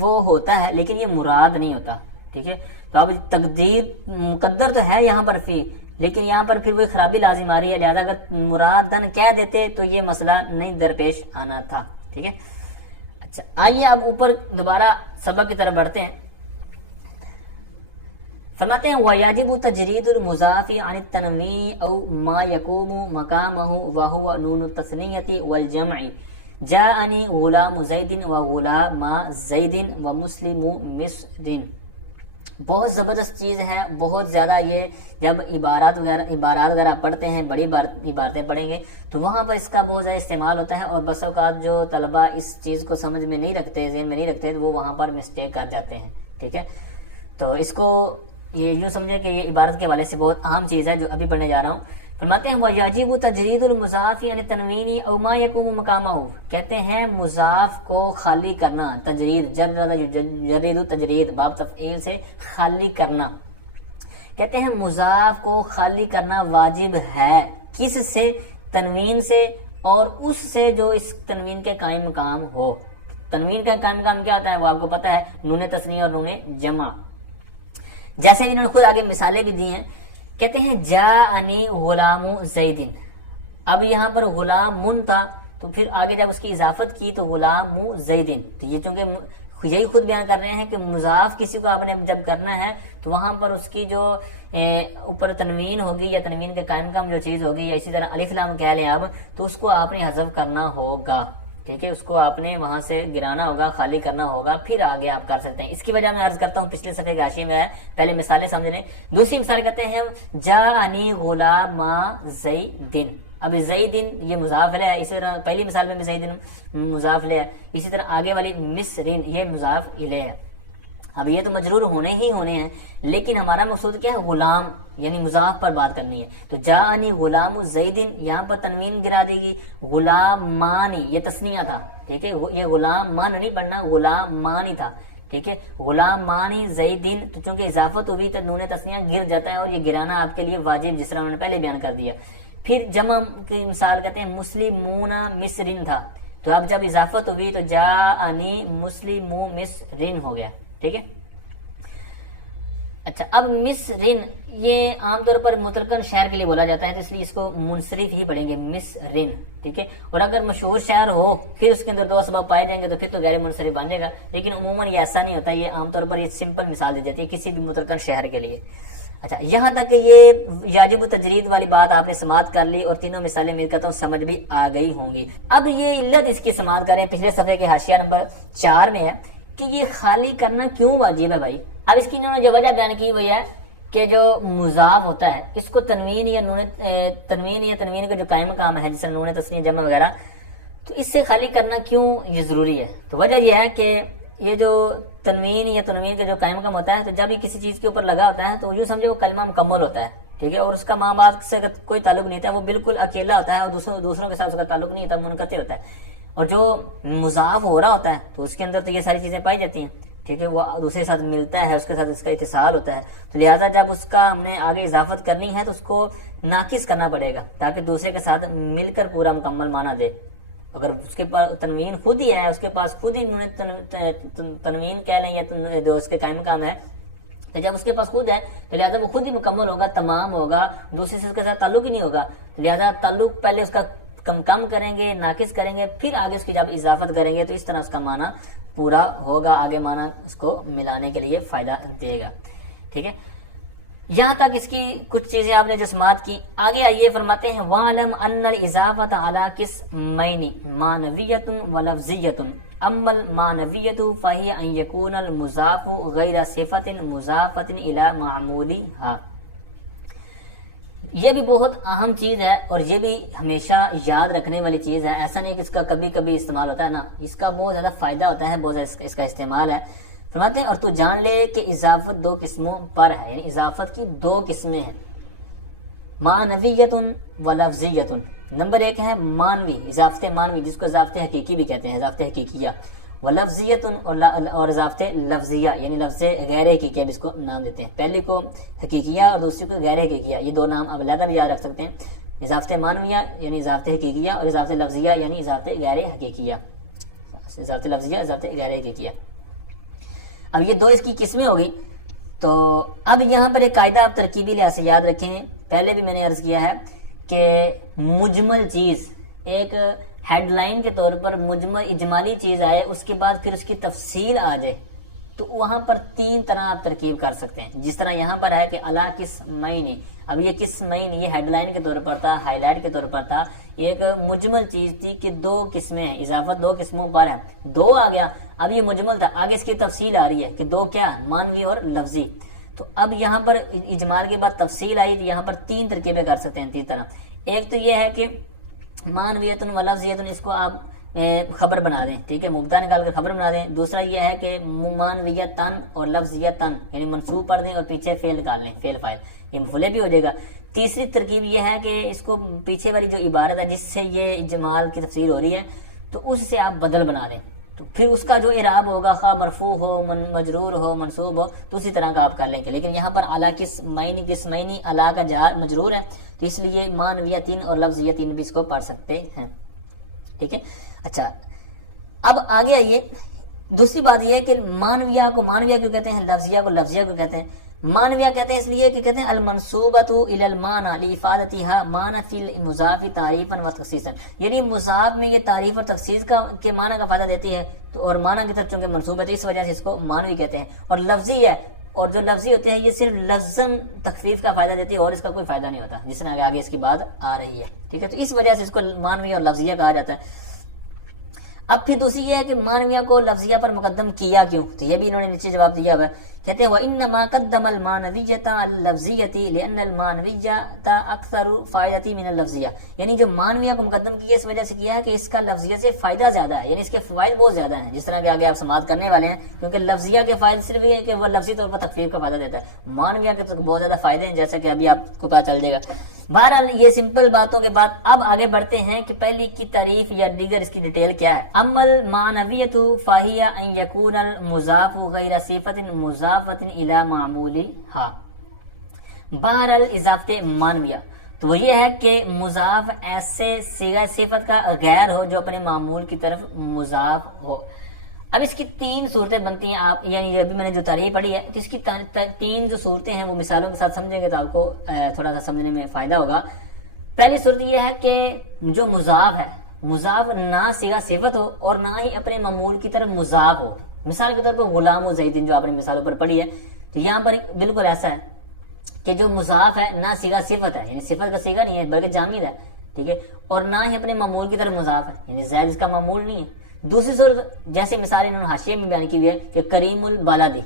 وہ ہوتا ہے لیکن یہ مراد نہیں ہوتا، ٹھیک ہے۔ تو اب تقدیر مقدر تو ہے یہاں پر فی، لیکن یہاں پر پھر وہی خرابی لازم آ رہی ہے، لہذا اگر مرادن کہہ دیتے تو یہ مسئلہ نہیں درپیش آنا تھا، ٹھیک ہے۔ اچھا آئیے اب اوپر دوبارہ سبق کی طرف بڑھتے ہیں، فرماتے ہیں وَيَجِبُ تَجْرِيدُ الْمُضَافِ عَنِ التَّنْوِيعِ أَوْ مَا يَقُومُ مَقَامَهُ وَهُوَ نُونُ التَّثْنِيَةِ وَالْجَمْعِ جَاءَنِي غُلَامُ زَيْدٍ وَغُلَامَ زَيْدٍ وَمُسْلِمُ مِصْرٍ، بہت زبردست چیز ہے، بہت زیادہ. یہ جب عبارات وغیرہ پڑھتے ہیں، بڑی عبارتیں پڑھیں گے تو وہاں پر اس کا بہت زیادہ استعمال ہوتا ہے، اور بس اوقات جو طلبہ اس چیز کو سمجھ میں نہیں رکھتے، ذہن میں نہیں رکھتے، وہ وہاں پر مسٹیک کر جاتے ہیں. ٹھیک ہے، تو اس کو یہ یوں سمجھیں کہ یہ عبارت کے حوالے سے بہت اہم چیز ہے جو ابھی پڑھنے جا رہا ہوں. فرماتے ہیں وَيَجِبُ تَجْرِيدُ الْمُضَافِ عَنِ التَّنْوِينِ أَوْ مَا يَقُومُ مَقَامَهُ. کہتے ہیں مضاف کو خالی کرنا، تجرید، جرد تجرید، باب تفعیل سے خالی کرنا. کہتے ہیں مضاف کو خالی کرنا واجب ہے. کس سے؟ تنوین سے، اور اس سے جو اس تنوین کے قائم مقام ہو. تنوین کا قائم مقام کیا ہوتا ہے وہ آپ کو پتہ ہے، نون تثنیہ اور نون جمع. جیسے انہوں نے خود آگے مثالیں بھی دی ہیں. کہتے ہیں جاءنی غلام زیدن. اب یہاں پر غلام تھا تو پھر آگے جب اس کی اضافت کی تو غلام زیدن. تو یہ چونکہ یہی خود بیان کر رہے ہیں کہ مضاف کسی کو آپ نے جب کرنا ہے تو وہاں پر اس کی جو اوپر تنوین ہوگی یا تنوین کے قائم مقام جو چیز ہوگی، یا اسی طرح الف لام کہہ لیں آپ، تو اس کو آپ نے حذف کرنا ہوگا. ٹھیک ہے، اس کو آپ نے وہاں سے گرانا ہوگا، خالی کرنا ہوگا، پھر آگے آپ کر سکتے ہیں. اس کی وجہ میں عرض کرتا ہوں پچھلے صفحے کے حاشیے میں ہے، پہلے مثالیں سمجھ لیں. دوسری مثال کہتے ہیں جاءنی غلام زیدن. اب زیدن یہ مضاف ہے، اسی طرح پہلی مثال میں بھی زیدن مضاف ہے، اسی طرح آگے والی مصرین یہ مضاف الیہ ہے. اب یہ تو مجرور ہونے ہی ہونے ہیں، لیکن ہمارا مقصود کیا ہے؟ غلام، یعنی مضاف پر بات کرنی ہے. تو جاءنی غلام زیدن، یہاں پر تنوین گرا دے گی. غلامانی یہ تسنیہ تھا. ٹھیک ہے، یہ غلام مان نہیں پڑھنا، غلام مانی تھا. ٹھیک ہے، غلام مانی زیدن، تو چونکہ اضافت ہوئی تو نون تسنیہ گر جاتا ہے، اور یہ گرانا آپ کے لیے واجب، جس طرح انہوں نے پہلے بیان کر دیا. پھر جمع کی مثال کہتے ہیں مسلمون مصرن تھا، تو اب جب اضافت ہوئی تو جاءنی مسلمو مصرن ہو گیا. ٹھیک ہے. اچھا، اب مصرن یہ عام طور پر مترکن شہر کے لیے بولا جاتا ہے، تو اس لیے اس کو منصرف ہی پڑھیں گے، مصرن. ٹھیک ہے، اور اگر مشہور شہر ہو پھر اس کے اندر دو اسباب پائے جائیں گے تو پھر تو غیر منصرف بن جائے گا، لیکن عموماً یہ ایسا نہیں ہوتا. یہ عام طور پر یہ سمپل مثال دی جاتی ہے کسی بھی مترکن شہر کے لیے. اچھا، یہاں تک کہ یہ یاجب تجرید والی بات آپ نے سماعت کر لی، اور تینوں مثالیں مل کرتا ہوں سمجھ بھی آ گئی ہوں گی. اب یہ علت اس کی سماعت کریں، پچھلے صفحے کے حاشیہ نمبر 4 میں ہے کہ یہ خالی کرنا کیوں واجب ہے بھائی. اب اس کی انہوں نے جو وجہ بیان کی وہ یہ ہے کہ جو مضاف ہوتا ہے اس کو تنوین یا تنوین کا جو قائم مقام ہے، جیسے نون تثنیہ جمع وغیرہ، تو اس سے خالی کرنا کیوں یہ ضروری ہے. تو وجہ یہ ہے کہ یہ جو تنوین یا تنوین کا جو قائم مقام ہوتا ہے، تو جب یہ کسی چیز کے اوپر لگا ہوتا ہے تو یوں سمجھے وہ کلمہ مکمل ہوتا ہے. ٹھیک ہے، اور اس کا ماں باپ سے کوئی تعلق نہیں ہوتا، وہ بالکل اکیلا ہوتا ہے، اور دوسروں کے ساتھ اس کا تعلق نہیں ہوتا، منقطع ہوتا ہے. اور جو مضاف ہو رہا ہوتا ہے تو اس کے اندر تو یہ ساری چیزیں پائی جاتی ہیں. ٹھیک ہے، وہ دوسرے کے ساتھ ملتا ہے، اس کے ساتھ اس کا اتصال ہوتا ہے. تو لہٰذا جب اس کا ہم نے آگے اضافت کرنی ہے تو اس کو ناقص کرنا پڑے گا تاکہ دوسرے کے ساتھ مل کر پورا مکمل معنی دے. اگر اس کے پاس تنوین خود ہی ہے، اس کے پاس خود ہی تنوین کہہ لیں یا جو اس کے قائم مقام ہے، تو جب اس کے پاس خود ہے تو لہٰذا وہ خود ہی مکمل ہوگا، تمام ہوگا، دوسرے سے اس کے ساتھ تعلق ہی نہیں ہوگا. لہٰذا تعلق پہلے اس کا کم کریں گے، ناقص کریں گے، پھر آگے اس کی جب اضافت کریں گے تو اس طرح اس کا معنی پورا ہوگا، آگے معنی اس کو ملانے کے لیے فائدہ دے گا. ٹھیک ہے، یہاں تک اس کی کچھ چیزیں آپ نے جو سماعت کی. آگے آئیے فرماتے ہیں وَعْلَمْ أَنَّ الْإِضَافَةَ عَلَىٰ قِسْمَيْنِ مَعْنَوِيَّةٌ وَلَفْظِيَّةٌ. أَمَّا الْمَعْنَوِيَّةُ فَهِيَ أَن يَكُونَ الْمُضَافُ غَيْرَ صِفَةٍ مُضَافَةٍ إِلَىٰ مَعْمُولِهَا. یہ بھی بہت اہم چیز ہے اور یہ بھی ہمیشہ یاد رکھنے والی چیز ہے. ایسا نہیں کہ اس کا کبھی کبھی استعمال ہوتا ہے، نا، اس کا بہت زیادہ فائدہ ہوتا ہے، بہت زیادہ اس کا استعمال ہے. فرماتے ہیں اور تو جان لے کہ اضافت 2 قسموں پر ہے، یعنی اضافت کی 2 قسمیں ہیں، معنویت و لفظیت. نمبر 1 ہے مانوی، اضافت مانوی، جس کو اضافت حقیقی بھی کہتے ہیں، اضافت حقیقیہ. و لفظیت اور اضافت لفظیہ، یعنی لفظ غیر حقیقیہ بھی اس کو نام دیتے ہیں. پہلے کو حقیقیہ اور دوسری کو غیر حقیقیہ، یہ 2 نام اب علیحدہ بھی یاد رکھ سکتے ہیں. اضافت مانویہ یعنی اضافت حقیقیہ، اور اضافت لفظیہ یعنی اضافت غیر حقیقیہ. اضافت لفظیہ، اضافت غیر حقیقیہ. اب یہ 2 اس کی قسمیں ہو گئی. تو اب یہاں پر ایک قاعدہ آپ ترکیبی لحاظ سے یاد رکھیں، پہلے بھی میں نے عرض کیا ہے کہ مجمل چیز ایک ہیڈ لائن کے طور پر مجمل اجمالی چیز آئے، اس کے بعد پھر اس کی تفصیل آ جائے، تو وہاں پر تین طرح آپ ترکیب کر سکتے ہیں. جس طرح یہاں پر ہے کہ الا قسمین، اب یہ قسمین یہ ہیڈ لائن کے طور پر تھا، ہائی لائٹ کے طور پر تھا، یہ ایک مجمل چیز تھی کہ دو قسمیں ہیں، اضافت دو قسموں پر ہے، دو آ گیا. اب یہ مجمل تھا، آگے اس کی تفصیل آ رہی ہے کہ دو کیا، مانوی اور لفظی. تو اب یہاں پر اجمال کے بعد تفصیل آئی، تو یہاں پر تین ترکیبیں کر سکتے ہیں، تین طرح. ایک تو یہ ہے کہ مانویتن و لفظیتن، اس کو آپ خبر بنا دیں، ٹھیک ہے، مبتدا نکال کر خبر بنا دیں. دوسرا یہ ہے کہ مانویتن اور لفظیتن یعنی منصوب پڑھ دیں اور پیچھے فعل نکال لیں، فعل فاعل، یہ مفعول بھی ہو جائے گا. تیسری ترکیب یہ ہے کہ اس کو پیچھے والی جو عبارت ہے جس سے یہ اجمال کی تفسیر ہو رہی ہے تو اس سے آپ بدل بنا دیں، تو پھر اس کا جو اعراب ہوگا خواہ مرفوع ہو، مجرور ہو، منصوب ہو، تو اسی طرح کا آپ کر لیں گے. لیکن یہاں پر اعلیٰ قسمین اعلیٰ کا جار مجرور ہے، تو اس لیے مانویتین اور لفظیتین بھی اس کو پڑھ سکتے ہیں، ٹھیک ہے. اچھا اب آگے آئیے، دوسری بات یہ ہے کہ مانویہ کو مانویہ کیوں کہتے ہیں، لفظیہ کو لفظیہ کیوں کہتے ہیں. مانویہ کہتے ہیں اس لیے کہ کہتے ہیں المنصوبۃ الی المعنی لافادتها معنی فی المضاف تعریفا و تخصیصا، یعنی مضاف میں یہ تعریف اور تخصیص کا کے معنی کا فائدہ دیتی ہے، تو اور معنی کی طرف چونکہ منصوب ہے تو اس وجہ سے اس کو مانوی کہتے ہیں. اور لفظی ہے، اور جو لفظی ہوتے ہیں یہ صرف لفظاً تخفیف کا فائدہ دیتی ہے اور اس کا کوئی فائدہ نہیں ہوتا، جس طرح آگے اس کی بات آ رہی ہے، ٹھیک ہے. تو اس وجہ سے اس کو مانوی اور لفظیہ کہا جاتا ہے. اب پھر دوسری یہ ہے کہ مانویہ کو لفظیہ پر مقدم کیا کیوں، تو یہ بھی انہوں نے نیچے جواب دیا ہوا ہے. کہتے ہیں وَإِنَّمَا قَدَّمَ الْمَانَوِيَّةَ عَلَى اللَّفْظِيَّةِ لِأَنَّ الْمَانَوِيَّةَ أَكْثَرُ فَائِدَةً مِنَ الْلَفْظِيَّةِ، یعنی جو مانویہ کو مقدم کیا اس وجہ سے کیا ہے کہ اس کا لفظیہ سے فائدہ زیادہ ہے، یعنی اس کے فوائد بہت زیادہ ہیں، جس طرح کہ آگے آپ سماعت کرنے والے ہیں. کیونکہ لفظیہ کے فائدے صرف یہ ہے کہ وہ لفظی طور پر تخفیف کا فائدہ دیتا ہے، مانویہ کے تو بہت زیادہ فائدے ہیں، جیسا کہ ابھی آپ کو پتہ چل جائے گا. بہرحال یہ سمپل باتوں کے بعد اب آگے بڑھتے ہیں کہ پہلی کی تعریف یا دیگر اس کی ڈیٹیل کیا ہے. عمل معنویت فاہیہ ان یکون المضاف غیر صفت مضافت الی معمولها. بہرحال اضافت معنویہ تو وہ یہ ہے کہ مضاف ایسے صیغہ صفت کا غیر ہو جو اپنے معمول کی طرف مضاف ہو. اب اس کی تین صورتیں بنتی ہیں، آپ یعنی ابھی میں نے جو تعریف پڑھی ہے تو اس کی تین جو صورتیں ہیں وہ مثالوں کے ساتھ سمجھیں گے تو آپ کو تھوڑا سا سمجھنے میں فائدہ ہوگا. پہلی صورت یہ ہے کہ جو مضاف ہے، مضاف نہ صیغہ صفت ہو اور نہ ہی اپنے معمول کی طرف مضاف ہو. مثال کے طور پر غلام و زیدین جو آپ نے مثالوں پر پڑھی ہے، تو یہاں پر بالکل ایسا ہے کہ جو مضاف ہے نہ صیغہ صفت ہے، یعنی صفت کا صیغہ نہیں ہے بلکہ جامد ہے، ٹھیک ہے، اور نہ ہی اپنے معمول کی طرف مضاف ہے، یعنی زید اس کا معمول نہیں ہے. دوسری صورت جیسے مثال انہوں نے حاشیے میں بیان کی ہوئی ہے کہ کریم البلدی.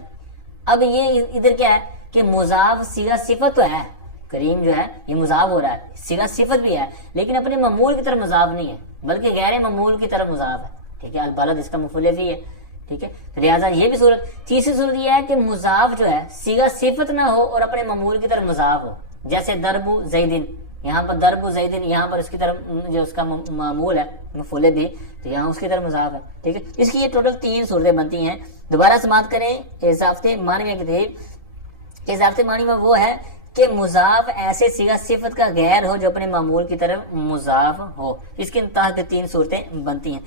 اب یہ ادھر کیا ہے کہ مضاف صیغہ صفت تو ہے، کریم جو ہے یہ مضاف ہو رہا ہے، صیغہ صفت بھی ہے لیکن اپنے معمول کی طرف مضاف نہیں ہے بلکہ غیر معمول کی طرف مضاف ہے، ٹھیک ہے. البلد اس کا مفعول بھی ہے، ٹھیک ہے، لہٰذا یہ بھی صورت. تیسری صورت یہ ہے کہ مضاف جو ہے صیغہ صفت نہ ہو اور اپنے معمول کی طرف مضاف ہو، جیسے ضرب زیدن، یہاں پر ضرب زیدن، یہاں پر اس کی طرف جو اس کا معمول ہے مفعول بھی، تو یہاں اس کی طرف مضاف ہے، ٹھیک ہے. اس کی یہ ٹوٹل تین صورتیں بنتی ہیں. دوبارہ سماعت کریں اضافت معنویہ کی طرف. اضافت معنویہ وہ ہے کہ مضاف ایسے صیغہ صفت کا غیر ہو جو اپنے معمول کی طرف مضاف ہو. اس کے تحت تین صورتیں بنتی ہیں.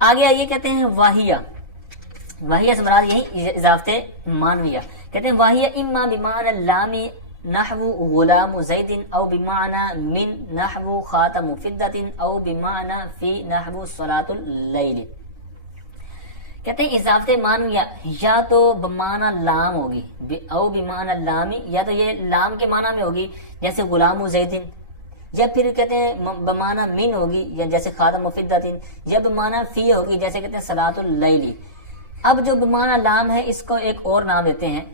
آگے آئیے کہتے ہیں واہیہ. واہیہ سے مراد یہی اضافت معنویہ. کہتے ہیں واہیہ اما بمعنی اللام نحو غلام زید او بمعنی من نحو خاتم فدۃ او بمعنی فی نحو صلاۃ اللیل. کہتے ہیں اضافت معنویہ یا تو بمعنی لام ہوگی او بمعنی لامی، یا تو یہ لام کے معنی میں ہوگی جیسے غلام زید، یا پھر کہتے ہیں بمعنی من ہوگی یا جیسے خاتم فدۃ، یا بمعنی فی ہوگی جیسے کہتے ہیں صلاۃ اللیل. اب جو بمعنی لام ہے اس کو ایک اور نام دیتے ہیں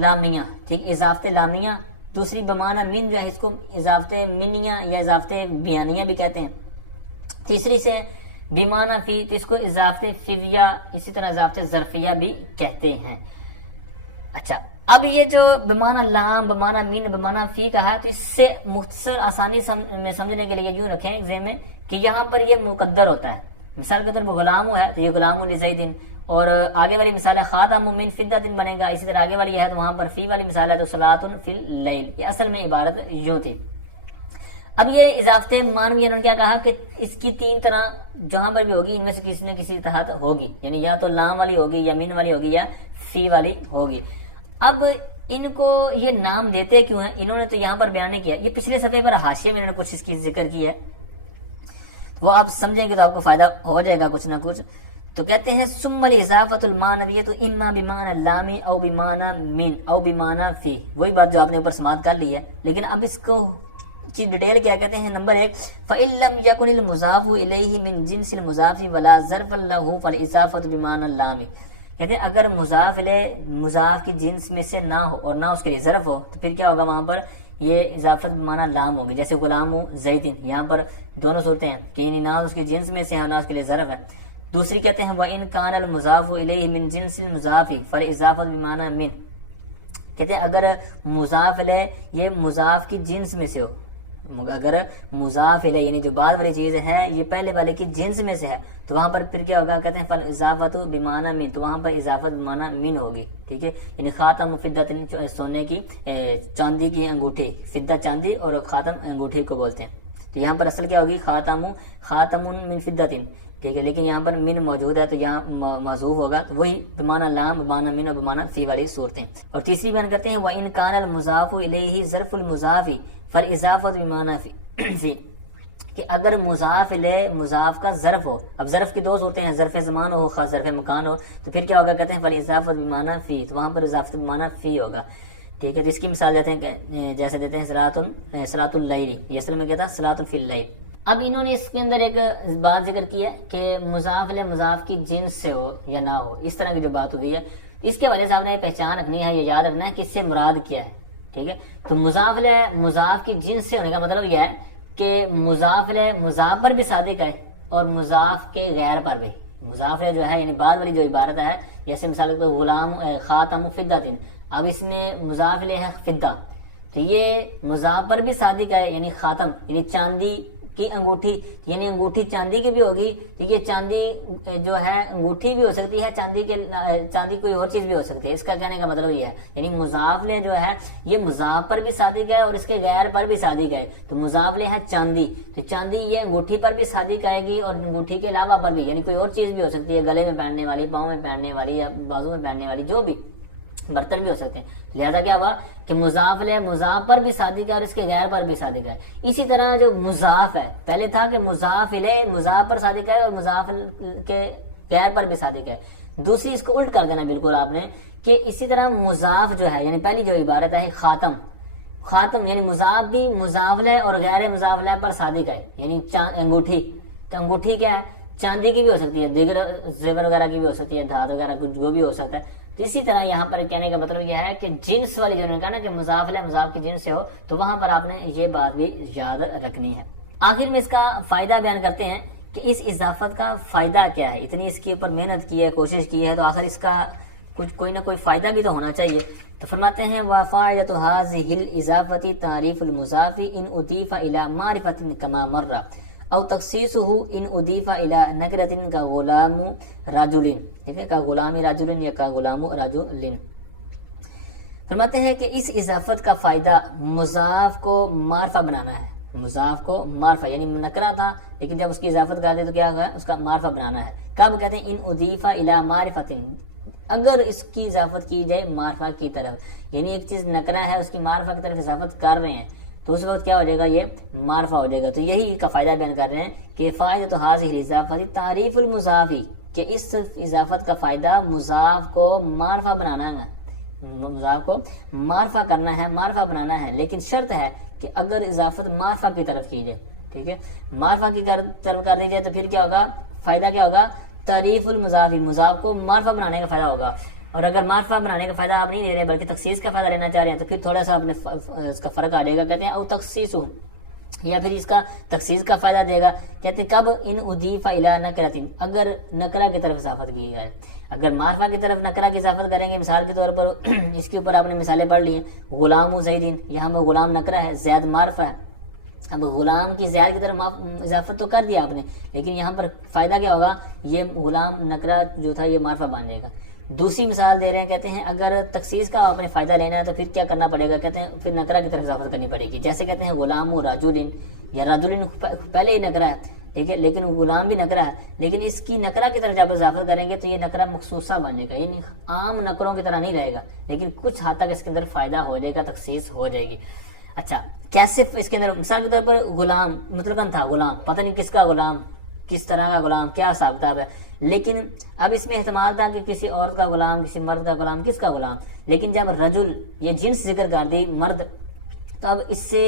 لامیہ، ٹھیک، اضافت لامیہ. دوسری بمعنی من جو ہے اس کو اضافت منیہ یا اضافت بیانیہ بھی کہتے ہیں. تیسری سے بمعنی فی تو اس کو اضافت فیویہ، اسی طرح اضافت ظرفیہ بھی کہتے ہیں. اچھا اب یہ جو بمعنی لام، بمعنی من، بمعنی فی کا ہے تو اس سے مختصر آسانی میں سمجھنے کے لیے یوں رکھیں ذہن میں کہ یہاں پر یہ مقدر ہوتا ہے. مثال کے طور پر غلام ہے تو یہ غلام لزیدن، اور آگے والی مثال ہے خاتم من فدۃ بنے گا. اسی طرح آگے والی ہے تو وہاں پر فی والی مثال ہے تو صلاۃ فی اللیل. یہ اصل میں عبارت یوں تھی. اب یہ اضافت معنویہ نے کیا کہا کہ اس کی تین طرح جہاں پر بھی ہوگی ان میں سے کسی نہ کسی تحت ہوگی، یعنی یا تو لام والی ہوگی یا من والی ہوگی یا فی والی ہوگی. اب ان کو یہ نام دیتے کیوں ہیں انہوں نے تو یہاں پر بیان نہیں کیا. یہ پچھلے صفحے پر حاشیے میں انہوں نے کچھ اس کی ذکر کی ہے، وہ آپ سمجھیں گے تو آپ کو فائدہ ہو جائے گا کچھ نہ کچھ. تو کہتے ہیں ثم الاضافۃ المعنویۃ اما بمعنی لام او بمعنی من او بمعنی فی، وہی بات جو آپ نے اوپر سماعت کر لی ہے، لیکن اب اس کو کی ڈیٹیل کیا کہتے ہیں. نمبر 1 فَإِن لَمْ يَكُنِ الْمُضَافُ إِلَيْهِ مِنْ جِنْسِ الْمُضَافِ وَلَا ظَرْفًا لَهُ فَالْإِضَافَةُ بِمَعْنَى اللَّامِ. کہتے ہیں اگر مضاف مضاف کی جنس میں سے نہ ہو اور نہ اس کے لیے ظرف ہو تو پھر کیا ہوگا، وہاں پر یہ اضافت بمعنی لام ہوگی. جیسے غلام زیدن، یہاں پر دونوں صورتیں ہیں کہ نہ اس کی جنس میں سے ہے نہ اس کے لیے ظرف ہے. دوسری کہتے ہیں وَإِن كَانَ الْمُضَافُ إِلَيْهِ مِنْ جِنْسِ الْمُضَافِ فَالْإِضَافَةُ بِمَعْنَى مِنْ. کہتے ہیں اگر مضاف الیہ یہ مضاف کی جنس میں سے ہو، اگر مضاف الیہ یعنی جو بعد والی چیز ہے یہ پہلے والے کی جنس میں سے ہے تو وہاں پر پھر کیا ہوگا، کہتے ہیں فالاضافۃ بمعنی من، تو وہاں پر اضافت بمعنی من ہوگی. ٹھیک ہے، یعنی خاتم فدۃ سونے کی چاندی کی انگوٹھی، فدہ چاندی اور خاتم انگوٹھی کو بولتے ہیں. تو یہاں پر اصل کیا ہوگی، خاتم من فدۃ. ٹھیک ہے، لیکن یہاں پر من موجود ہے تو یہاں محذوف ہوگا، تو وہی بمعنی لام بمعنی من اور بمعنی فی والی صورتیں. اور تیسری بیان کرتے ہیں وَإِن كَانَ الْمُضَافُ إِلَيْهِ ظَرْفُ الْمُضَافِ فَالْإِضَافَةُ بِمَعْنَى فِي، کہ اگر مضاف الیہ مضاف کا ظرف ہو. اب ظرف کی دو صورتیں ہیں، ظرف زمان ہو خاص ظرف مکان ہو، تو پھر کیا ہوگا، کہتے ہیں فَالْإِضَافَةُ بِمَعْنَى فِي، تو وہاں پر اضافت بمعنی فی ہوگا. ٹھیک ہے، تو اس کی مثال دیتے ہیں، جیسے دیتے ہیں صلاۃ اللیل، یہ اصل میں کیا تھا، صلاۃ فی اللیل. اب انہوں نے اس کے اندر ایک بات ذکر کی ہے کہ مضاف الیہ مضاف کی جنس سے ہو یا نہ ہو، اس طرح کی جو بات ہوئی ہے اس کے وجہ سے آپ نے پہچان رکھنی ہے، یہ یاد رکھنا ہے کہ اس سے مراد کیا ہے. ٹھیک ہے، تو مضاف الیہ مضاف کی جنس سے ہونے کا مطلب یہ ہے کہ مضاف الیہ مضاف پر بھی صادق ہے اور مضاف کے غیر پر بھی. مضاف الیہ جو ہے یعنی بعد والی جو عبارت ہے، جیسے مثال کے غلام خاتم فدۃ، اب اس میں مضاف الیہ ہے فدہ، تو یہ مضاف پر بھی صادق ہے یعنی خاتم یعنی چاندی کی انگوٹھی، یعنی انگوٹھی چاندی کی بھی ہوگی. ٹھیک ہے، چاندی جو ہے انگوٹھی بھی ہو سکتی ہے، چاندی کوئی اور چیز بھی ہو سکتی ہے. اس کا کہنے کا مطلب یہ ہے یعنی مضاف الیہ جو ہے یہ مضاف پر بھی صادق ہے اور اس کے غیر پر بھی صادق ہے. تو مضاف الیہ ہے چاندی، تو چاندی یہ انگوٹھی پر بھی صادق آئے گی اور انگوٹھی کے علاوہ پر بھی، یعنی کوئی اور چیز بھی ہو سکتی ہے، گلے میں پہننے والی، پاؤں میں پہننے والی یا بازو میں پہننے والی، جو بھی برتن بھی ہو سکتے ہیں. لہذا کیا ہوا کہ مضاف الیہ مضاف پر بھی صادق ہے اور اس کے غیر پر بھی صادق ہے. اسی طرح جو مضاف ہے، پہلے تھا کہ مضاف الیہ مضاف پر صادق ہے اور مضاف کے غیر پر بھی صادق ہے. دوسری اس کو الٹ کر دینا بالکل آپ نے کہ اسی طرح مضاف جو ہے یعنی پہلی جو عبارت ہے خاتم یعنی مضاف بھی مضاف الیہ اور غیر مضاف الیہ پر صادق ہے، یعنی انگوٹھی. تو انگوٹھی کیا ہے، چاندی کی بھی ہو سکتی ہے، دیگر زیور وغیرہ کی بھی ہو سکتی ہے، دھات وغیرہ کچھ جو بھی ہو سکتا ہے. تو اسی طرح یہاں پر کہنے کا مطلب یہ ہے کہ جنس والی جو نے کہا نا کہ مضاف الیہ مضاف کی جنس سے ہو، تو وہاں پر آپ نے یہ بات بھی یاد رکھنی ہے. آخر میں اس کا فائدہ بیان کرتے ہیں کہ اس اضافت کا فائدہ کیا ہے. اتنی اس کے اوپر محنت کی ہے، کوشش کی ہے، تو آخر اس کا کوئی نہ کوئی فائدہ بھی تو ہونا چاہیے. تو فرماتے ہیں وَفَائِدَةُ هَذِهِ الْإِضَافَةِ تَعْرِيفُ الْمُضَافِ إِنْ أُضِيفَ إِلَى مَعْرِفَةٍ كَمَا مَرَّ او تخصیصه ان اضیف الى نکرۃ کا غلام رجل. ٹھیک ہے، کا غلام رجل یا کا غلام رجل. فرماتے ہیں کہ اس اضافت کا فائدہ مضاف کو معرفہ بنانا ہے. مضاف کو معرفہ یعنی نکرہ تھا لیکن جب اس کی اضافت کر دے تو کیا ہوگا، اس کا معرفہ بنانا ہے. کب کہتے ہیں، ان اضیف الى معرفۃ، اگر اس کی اضافت کی جائے معرفہ کی طرف، یعنی ایک چیز نکرہ ہے اس کی معرفہ کی طرف اضافت کر رہے ہیں تو اس وقت کیا ہو جائے گا، یہ معرفہ ہو جائے گا. تو یہی کا فائدہ بیان کر رہے ہیں کہ فائدہ هذه الاضافہ تعریف المضاف، کہ اس اضافت کا فائدہ مضاف کو معرفہ بنانا ہے، مضاف کو معرفہ کرنا ہے، معرفہ بنانا ہے. لیکن شرط ہے کہ اگر اضافت معرفہ کی طرف کی جائے، ٹھیک ہے، معرفہ کی طرف کر دی جائے تو پھر کیا ہوگا، فائدہ کیا ہوگا، تعریف المضاف، مضاف کو معرفہ بنانے کا فائدہ ہوگا. اور اگر معرفہ بنانے کا فائدہ آپ نہیں لے رہے بلکہ تخصیص کا فائدہ لینا چاہ رہے ہیں تو پھر تھوڑا سا اپنے اس کا فرق آ جائے گا. کہتے ہیں او تخصیص، یا پھر اس کا تخصیص کا فائدہ دے گا. کہتے ہیں کب، ان اضیف الی نکرۃ، اگر نکرہ کی طرف اضافت کی جائے. اگر معرفہ کی طرف نکرہ کی اضافت کریں گے، مثال کے طور پر اس کے اوپر آپ نے مثالیں پڑھ لی ہیں، غلام زیدین، یہاں پر غلام نکرہ ہے، زید معرفہ ہے. اب غلام کی زید کی طرف اضافت تو کر دیا آپ نے، لیکن یہاں پر فائدہ کیا ہوگا، یہ غلام نکرہ جو تھا یہ معرفہ بن جائے گا. دوسری مثال دے رہے ہیں، کہتے ہیں اگر تخصیص کا آپ نے فائدہ لینا ہے تو پھر کیا کرنا پڑے گا، کہتے ہیں پھر نکرہ کی طرف اضافت کرنی پڑے گی. جیسے کہتے ہیں غلام رجل، یا رجل پہلے ہی نکرہ ہے، ٹھیک ہے، لیکن غلام بھی نکرہ ہے، لیکن اس کی نکرہ کی طرف جب اضافت کریں گے تو یہ نکرہ مخصوصہ بن جائے گا، یعنی عام نکروں کی طرح نہیں رہے گا، لیکن کچھ حد تک اس کے اندر فائدہ ہو جائے گا، تخصیص ہو جائے گی. اچھا، کیسے اس کے اندر، مثال کے طور پر غلام مطلقاً تھا، غلام پتہ نہیں کس کا غلام، کس طرح کا غلام، کیا حساب کتاب ہے. لیکن اب اس میں احتمال تھا کہ کسی عورت کا غلام، کسی مرد کا غلام، کس کا غلام. لیکن جب رجل یہ جنس ذکر کر دی مرد، تو اب اس سے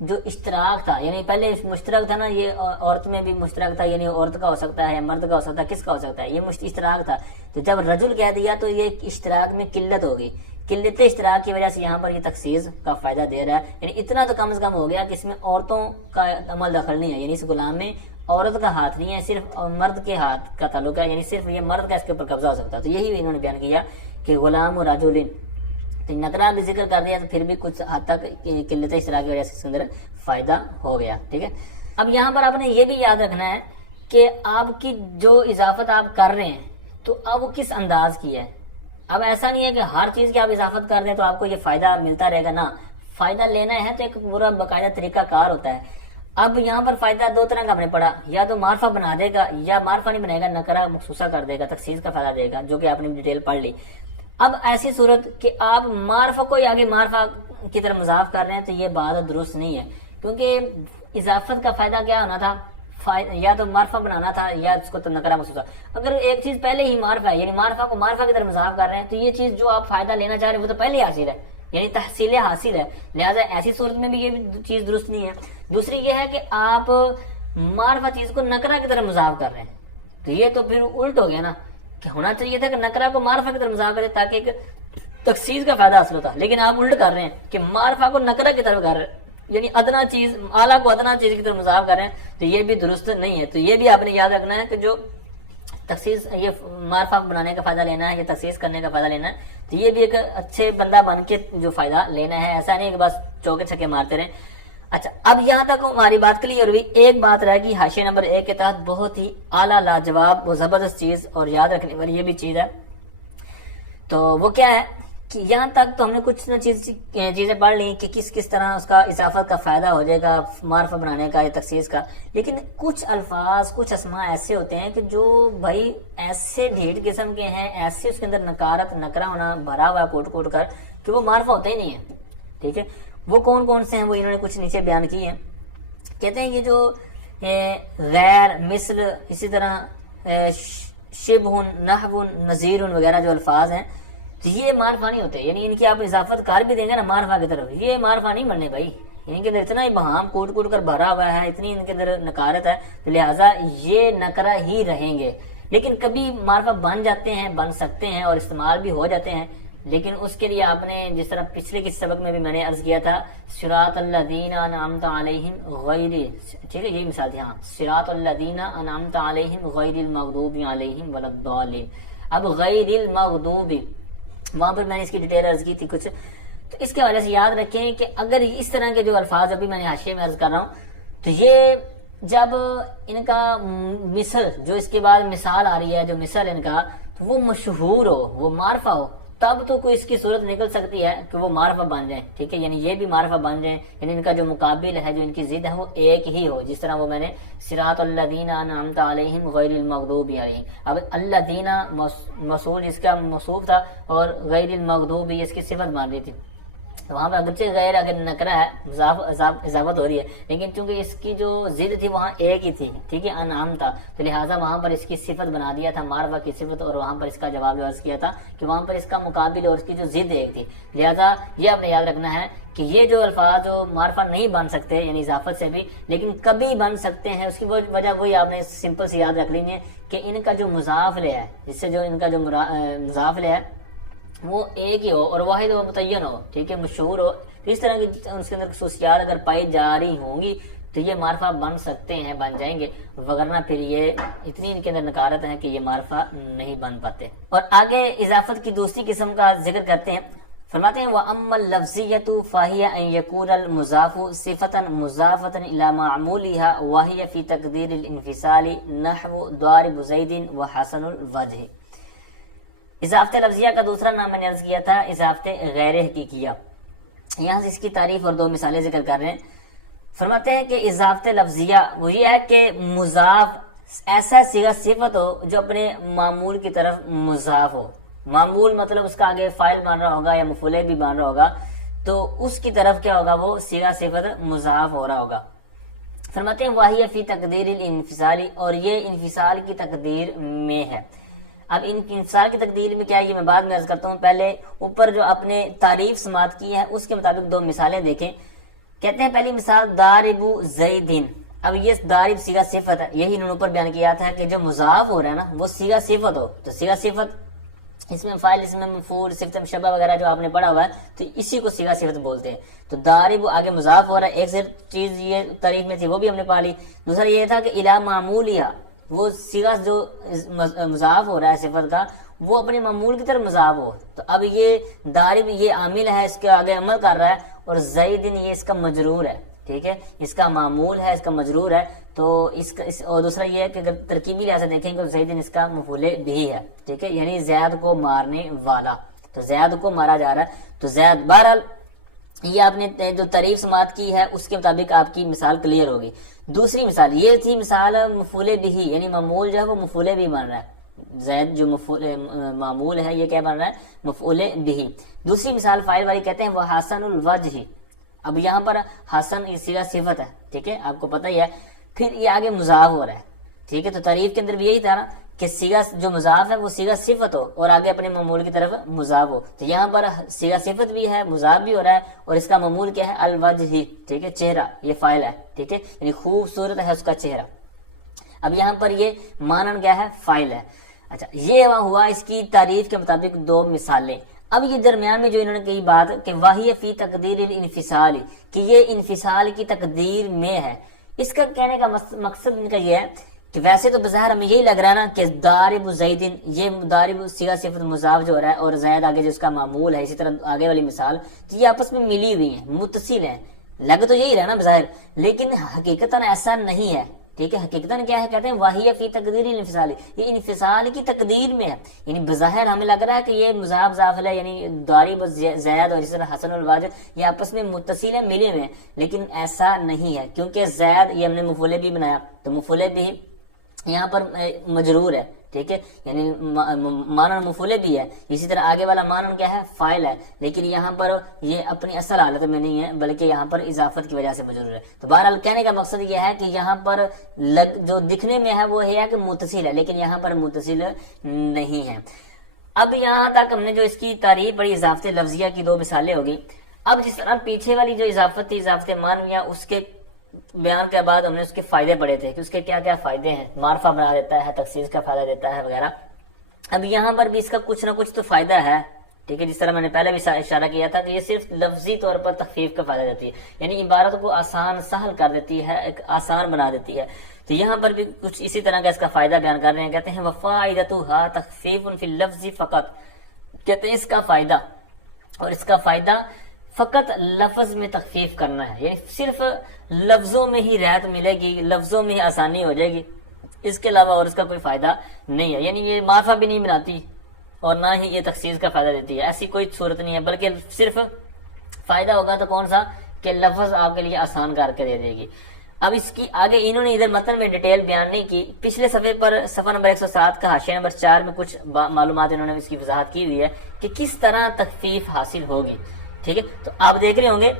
جو اشتراک تھا، یعنی پہلے مشترک تھا نا، یہ عورت میں بھی مشترک تھا، یعنی عورت کا ہو سکتا ہے یا مرد کا ہو سکتا ہے، کس کا ہو سکتا ہے، یہ اشتراک تھا. تو جب رجل کہہ دیا تو یہ اشتراک میں قلت ہوگی. قلت اشتراک کی وجہ سے یہاں پر یہ تخصیص کا فائدہ دے رہا ہے. یعنی اتنا تو کم از کم ہو گیا کہ اس میں عورتوں کا عمل دخل نہیں ہے، یعنی اس غلام میں عورت کا ہاتھ نہیں ہے، صرف مرد کے ہاتھ کا تعلق ہے، یعنی صرف یہ مرد کا اس کے اوپر قبضہ ہو سکتا ہے. تو یہی انہوں نے بیان کیا کہ غلام و رجل، تو نکرا بھی ذکر کر دیا تو پھر بھی کچھ حد تک قلت اشتراک کی وجہ سے اس کے اندر فائدہ ہو گیا. ٹھیک ہے. اب یہاں پر آپ نے یہ بھی یاد رکھنا ہے کہ آپ کی جو اضافت آپ کر رہے ہیں تو اب وہ کس انداز کی ہے. اب ایسا نہیں ہے کہ ہر چیز کی آپ اضافت کر دیں تو آپ کو یہ فائدہ ملتا رہے گا. نا، فائدہ لینا ہے تو ایک پورا باقاعدہ طریقہ کار ہوتا ہے. اب یہاں پر فائدہ دو طرح کا ہم نے پڑھا، یا تو معرفہ بنا دے گا یا معرفہ نہیں بنائے گا، نکرہ مخصوصہ کر دے گا، تخصیص کا فائدہ دے گا، جو کہ آپ نے ڈیٹیل پڑھ لی. اب ایسی صورت کہ آپ معرفہ کو آگے معرفہ کی طرف مضاف کر رہے ہیں تو یہ بات درست نہیں ہے، کیونکہ اضافت کا فائدہ کیا ہونا تھا، یا تو معرفہ بنانا تھا یا اس کو تو نکرہ محسوسہ. اگر ایک چیز پہلے ہی معرفہ ہے، یعنی معرفہ کو معرفہ کی طرف مضاف کر رہے ہیں، تو یہ چیز جو آپ فائدہ لینا چاہ رہے ہیں وہ تو پہلے حاصل ہے، یعنی تحصیل حاصل ہے. لہٰذا ایسی صورت میں بھی یہ چیز درست نہیں ہے. دوسری یہ ہے کہ آپ معرفہ چیز کو نکرہ کی طرف مضاف کر رہے ہیں، تو یہ تو پھر الٹ ہو گیا نا، کہ ہونا چاہیے تھا کہ نکرہ کو معرفہ کی طرف مضاف کرے تاکہ ایک تخصیص کا فائدہ حاصل ہوتا. لیکن آپ الٹ کر رہے ہیں کہ معرفہ کو نکرہ کی طرف کر رہے ہیں، یعنی ادنا چیز، اعلیٰ کو ادنا چیز کی طرف مضاف کر رہے ہیں، تو یہ بھی درست نہیں ہے. تو یہ بھی آپ نے یاد رکھنا ہے کہ جو تخصیص، یہ معرفہ بنانے کا فائدہ لینا ہے یا تخصیص کرنے کا فائدہ لینا ہے، تو یہ بھی ایک اچھے بندہ بن کے جو فائدہ لینا ہے، ایسا نہیں کہ بس چوکے چھکے مارتے رہیں. اچھا، اب یہاں تک ہماری بات کلیئر ہوئی. ایک بات رہ گئی حاشیہ نمبر 1 کے تحت، بہت ہی اعلیٰ لاجواب و زبردست چیز اور یاد رکھنے والی یہ بھی چیز ہے. تو وہ کیا ہے کہ یہاں تک تو ہم نے کچھ نہ چیزیں پڑھ لی کہ کس کس طرح اس کا اضافت کا فائدہ ہو جائے گا معرفہ بنانے کا یا تخصیص کا. لیکن کچھ الفاظ، کچھ اسماء ایسے ہوتے ہیں کہ جو بھائی ایسے ڈھیٹ قسم کے ہیں، ایسے اس کے اندر نکارت، نکرہ ہونا بھرا ہوا کوٹ کوٹ کر کہ وہ معرفہ ہوتا ہی نہیں ہے. ٹھیک ہے. وہ کون کون سے ہیں وہ انہوں نے کچھ نیچے بیان کی ہیں. کہتے ہیں یہ جو غیر، مثل، اسی طرح شبہ، نحو، نظیر وغیرہ جو الفاظ ہیں، تو یہ معرفہ نہیں ہوتے. یعنی ان کی آپ اضافت کر بھی دیں گے نا معرفہ کی طرف، یہ معرفہ نہیں بننے بھائی. ان کے اندر اتنا ہی بہام کوٹ کوٹ کر بھرا ہوا ہے، اتنی ان کے اندر نکارت ہے، تو لہٰذا یہ نکرہ ہی رہیں گے. لیکن کبھی معرفہ بن جاتے ہیں، بن سکتے ہیں اور استعمال بھی ہو جاتے ہیں. لیکن اس کے لیے آپ نے جس طرح پچھلے کے سبق میں بھی میں نے عرض کیا تھا، صراط الذین انعمت علیہم غیر، ٹھیک ہے، یہی مثال تھی. ہاں، صراط الذین انعمت علیہم غیر المغضوب علیہم ولا الضالین. اب غیر المغضوب، وہاں پر میں نے اس کی ڈیٹیل عرض کی تھی کچھ. تو اس کے وجہ سے یاد رکھیں کہ اگر اس طرح کے جو الفاظ ابھی میں نے حاشیے میں عرض کر رہا ہوں، تو یہ جب ان کا مثل، جو اس کے بعد مثال آ رہی ہے، جو مثل ان کا، تو وہ مشہور ہو، وہ معرفہ ہو، تب تو کوئی اس کی صورت نکل سکتی ہے کہ وہ معرفہ بن جائیں. ٹھیک ہے. یعنی یہ بھی معرفہ بن جائیں، یعنی ان کا جو مقابل ہے، جو ان کی ضد ہے، وہ ایک ہی ہو. جس طرح وہ میں نے صراط الذین انعمت علیہم غیر المغضوب علیہم، اب الذین موصول اس کا موصوف تھا اور غیر المغضوب اس کی صفت مان رہی تھی. وہاں پہ اگرچہ غیر اگر نکرہ ہے، اضافت ہو رہی ہے، لیکن چونکہ اس کی جو ضد تھی وہاں ایک ہی تھی. ٹھیک ہے، انعام تھا، تو لہٰذا وہاں پر اس کی صفت بنا دیا تھا، معرفہ کی صفت، اور وہاں پر اس کا جواب عرض کیا تھا کہ وہاں پر اس کا مقابل اور اس کی جو ضد ایک تھی. لہٰذا یہ آپ نے یاد رکھنا ہے کہ یہ جو الفاظ جو معرفہ نہیں بن سکتے، یعنی اضافت سے بھی، لیکن کبھی بن سکتے ہیں، اس کی وجہ وہی آپ نے سمپل سے یاد رکھ لینی ہے کہ ان کا جو مضاف لے ہے، جس سے جو ان کا جو مضاف لے ہے وہ ایک ہی ہو اور واحد و متعین ہو. ٹھیک ہے، مشہور ہو. اس طرح کی اس کے اندر خصوصیات اگر پائی جا رہی ہوں گی تو یہ معرفہ بن سکتے ہیں، بن جائیں گے، وگرنہ پھر یہ اتنی ان کے اندر نکارت ہے کہ یہ معرفہ نہیں بن پاتے. اور آگے اضافت کی دوسری قسم کا ذکر کرتے ہیں. فرماتے ہیں وَأَمَّا الْلَفْظِيَّةُ فَهِيَ أَن يَكُونَ الْمُضَافُ صِفَةً مُضَافَةً إِلَى مَعْمُولِهَا وَهِيَ فِي تَقْدِيرِ الْإِنْفِصَالِ نَحْوُ ضَارِبُ زَيْدٍ وَحَسَنُ الْوَجْهِ. اضافت لفظیہ کا دوسرا نام میں نے عرض کیا تھا اضافت غیر حقیقیہ. یہاں سے اس کی تعریف اور دو مثالیں ذکر کر رہے ہیں. فرماتے ہیں کہ اضافت لفظیہ وہ یہ ہے کہ مضاف ایسا صیغہ صفت ہو جو اپنے معمول کی طرف مضاف ہو. معمول مطلب اس کا آگے فاعل بن رہا ہوگا یا مفعول بھی بن رہا ہوگا، تو اس کی طرف کیا ہوگا، وہ صیغہ صفت مضاف ہو رہا ہوگا. فرماتے ہیں واہی فی تقدیر الانفصالی، اور یہ انفصال کی تقدیر میں ہے۔ اب ان انفصال کی تقدیر میں کیا ہے یہ میں بعد میں عرض کرتا ہوں، پہلے اوپر جو اپنے تعریف سماعت کی ہے اس کے مطابق دو مثالیں دیکھیں۔ کہتے ہیں پہلی مثال دارب زیدن، اب یہ دارب صیغہ صفت ہے، یہی انہوں نے اوپر بیان کیا تھا کہ جو مضاف ہو رہا ہے نا وہ صیغہ صفت ہو، تو صیغہ صفت اس میں فاعل، اس میں مفعول، صفت مشبہ وغیرہ جو آپ نے پڑھا ہوا ہے تو اسی کو صیغہ صفت بولتے ہیں۔ تو دارب آگے مضاف ہو رہا ہے، ایک صرف چیز یہ تعریف میں تھی وہ بھی ہم نے پڑھ لی، دوسرا یہ تھا کہ الا معمولیہ، وہ صیغہ جو مضاف ہو رہا ہے صفت کا وہ اپنے معمول کی طرف مضاف ہو، تو اب یہ دارب یہ عامل ہے، اس کے آگے عمل کر رہا ہے، اور زیدن یہ اس کا مجرور ہے، ٹھیک ہے، اس کا معمول ہے، اس کا مجرور ہے، تو اور دوسرا یہ ہے کہ اگر ترکیبی لحاظ سے دیکھیں گے تو زیدن اس کا مفعول بھی ہے، ٹھیک ہے، یعنی زید کو مارنے والا، تو زید کو مارا جا رہا ہے، تو زید۔ بہرحال یہ آپ نے جو تعریف سماعت کی ہے اس کے مطابق آپ کی مثال کلیئر ہوگی۔ دوسری مثال یہ تھی مثال مفعول بھی، یعنی معمول جو ہے وہ مفعول بھی بن رہا ہے، زید جو معمول ہے یہ کیا بن رہا ہے؟ مفعول بھی۔ دوسری مثال فاعل والی کہتے ہیں وہ حسن الوجہ، اب یہاں پر حسن یہ صیغہ صفت ہے، ٹھیک ہے، آپ کو پتہ ہی ہے، پھر یہ آگے مضاف ہو رہا ہے، ٹھیک ہے، تو تعریف کے اندر بھی یہی تھا نا کہ صیغہ جو مضاف ہے وہ صیغہ صفت ہو اور آگے اپنے معمول کی طرف مضاف ہو، تو یہاں پر صیغہ صفت بھی ہے، مضاف بھی ہو رہا ہے، اور اس کا معمول کیا ہے؟ الوجہ، ٹھیک ہے، چہرہ، یہ فاعل ہے، ٹھیک ہے، یعنی خوبصورت ہے اس کا چہرہ۔ اب یہاں پر یہ مانن کیا ہے؟ فاعل ہے۔ اچھا، یہ ہوا اس کی تعریف کے مطابق دو مثالیں۔ اب یہ درمیان میں جو انہوں نے کہی بات کہ واہی فی تقدیر الانفصال، کہ یہ انفصال کی تقدیر میں ہے، اس کا کہنے کا مقصد ان کا یہ ہے کہ ویسے تو بظاہر ہمیں یہی لگ رہا ہے نا کہ دارب زیدن، یہ دارب صیغہ صفت مضاف جو ہو رہا ہے اور زید آگے جو اس کا معمول ہے، اسی طرح آگے والی مثال کہ یہ آپس میں ملی ہوئی ہیں، متصل ہیں، لگ تو یہی رہا نا بظاہر، لیکن حقیقتاً ایسا نہیں ہے، ٹھیک ہے، حقیقتاً کیا ہے؟ کہتے ہیں واہی فی تقدیر الانفصال، یہ انفصال کی تقدیر میں ہے، یعنی بظاہر ہمیں لگ رہا ہے کہ یہ مضاف ضافل ہے، یعنی دارب زید اور اسی طرح حسن الواجد یہ آپس میں متصل ہیں، ملے ہوئے ہیں، لیکن ایسا نہیں ہے، کیونکہ زید یہ ہم نے مفعول بھی بنایا، تو مفعول بھی یہاں پر مجرور ہے، ٹھیک ہے، یعنی مانن مفعول بھی ہے، اسی طرح آگے والا مانن کیا ہے؟ فاعل ہے، لیکن یہاں پر یہ اپنی اصل حالت میں نہیں ہے بلکہ یہاں پر اضافت کی وجہ سے مجرور ہے۔ تو بہرحال کہنے کا مقصد یہ ہے کہ یہاں پر جو دکھنے میں ہے وہ یہ ہے کہ متصل ہے، لیکن یہاں پر متصل نہیں ہے۔ اب یہاں تک ہم نے جو اس کی تعریف بڑی اضافت لفظیہ کی دو مثالیں ہوگی۔ اب جس طرح پیچھے والی جو اضافت تھی اضافت معنویہ، اس کے بیان کے بعد ہم نے اس کے فائدے پڑھے تھے کہ اس کے کیا کیا فائدے ہیں، معرفہ بنا دیتا ہے، تخصیص کا فائدہ دیتا ہے وغیرہ۔ اب یہاں پر بھی اس کا کچھ نہ کچھ تو فائدہ ہے، ٹھیک ہے، جس طرح میں نے پہلے بھی اشارہ کیا تھا کہ یہ صرف لفظی طور پر تخفیف کا فائدہ دیتی ہے، یعنی عبارت کو آسان سہل کر دیتی ہے، ایک آسان بنا دیتی ہے۔ تو یہاں پر بھی کچھ اسی طرح کا اس کا فائدہ بیان کر رہے ہیں، کہتے ہیں وفائدتها تخفیف فی اللفظ فقط، کہتے ہیں اس کا فائدہ اور اس کا فائدہ فقط لفظ میں تخفیف کرنا ہے، یعنی صرف لفظوں میں ہی راحت ملے گی، لفظوں میں ہی آسانی ہو جائے گی، اس کے علاوہ اور اس کا کوئی فائدہ نہیں ہے، یعنی یہ معرفہ بھی نہیں بناتی اور نہ ہی یہ تخصیص کا فائدہ دیتی ہے، ایسی کوئی صورت نہیں ہے، بلکہ صرف فائدہ ہوگا تو کون سا کہ لفظ آپ کے لیے آسان کر کے دے دے گی۔ اب اس کی آگے انہوں نے ادھر متن میں ڈیٹیل بیان نہیں کی، پچھلے صفحے پر صفحہ نمبر 107 کا حاشیہ نمبر 4 میں کچھ معلومات انہوں نے اس کی وضاحت کی ہوئی ہے کہ کس طرح تخفیف حاصل ہوگی، ٹھیک ہے، تو آپ دیکھ رہے ہوں گے۔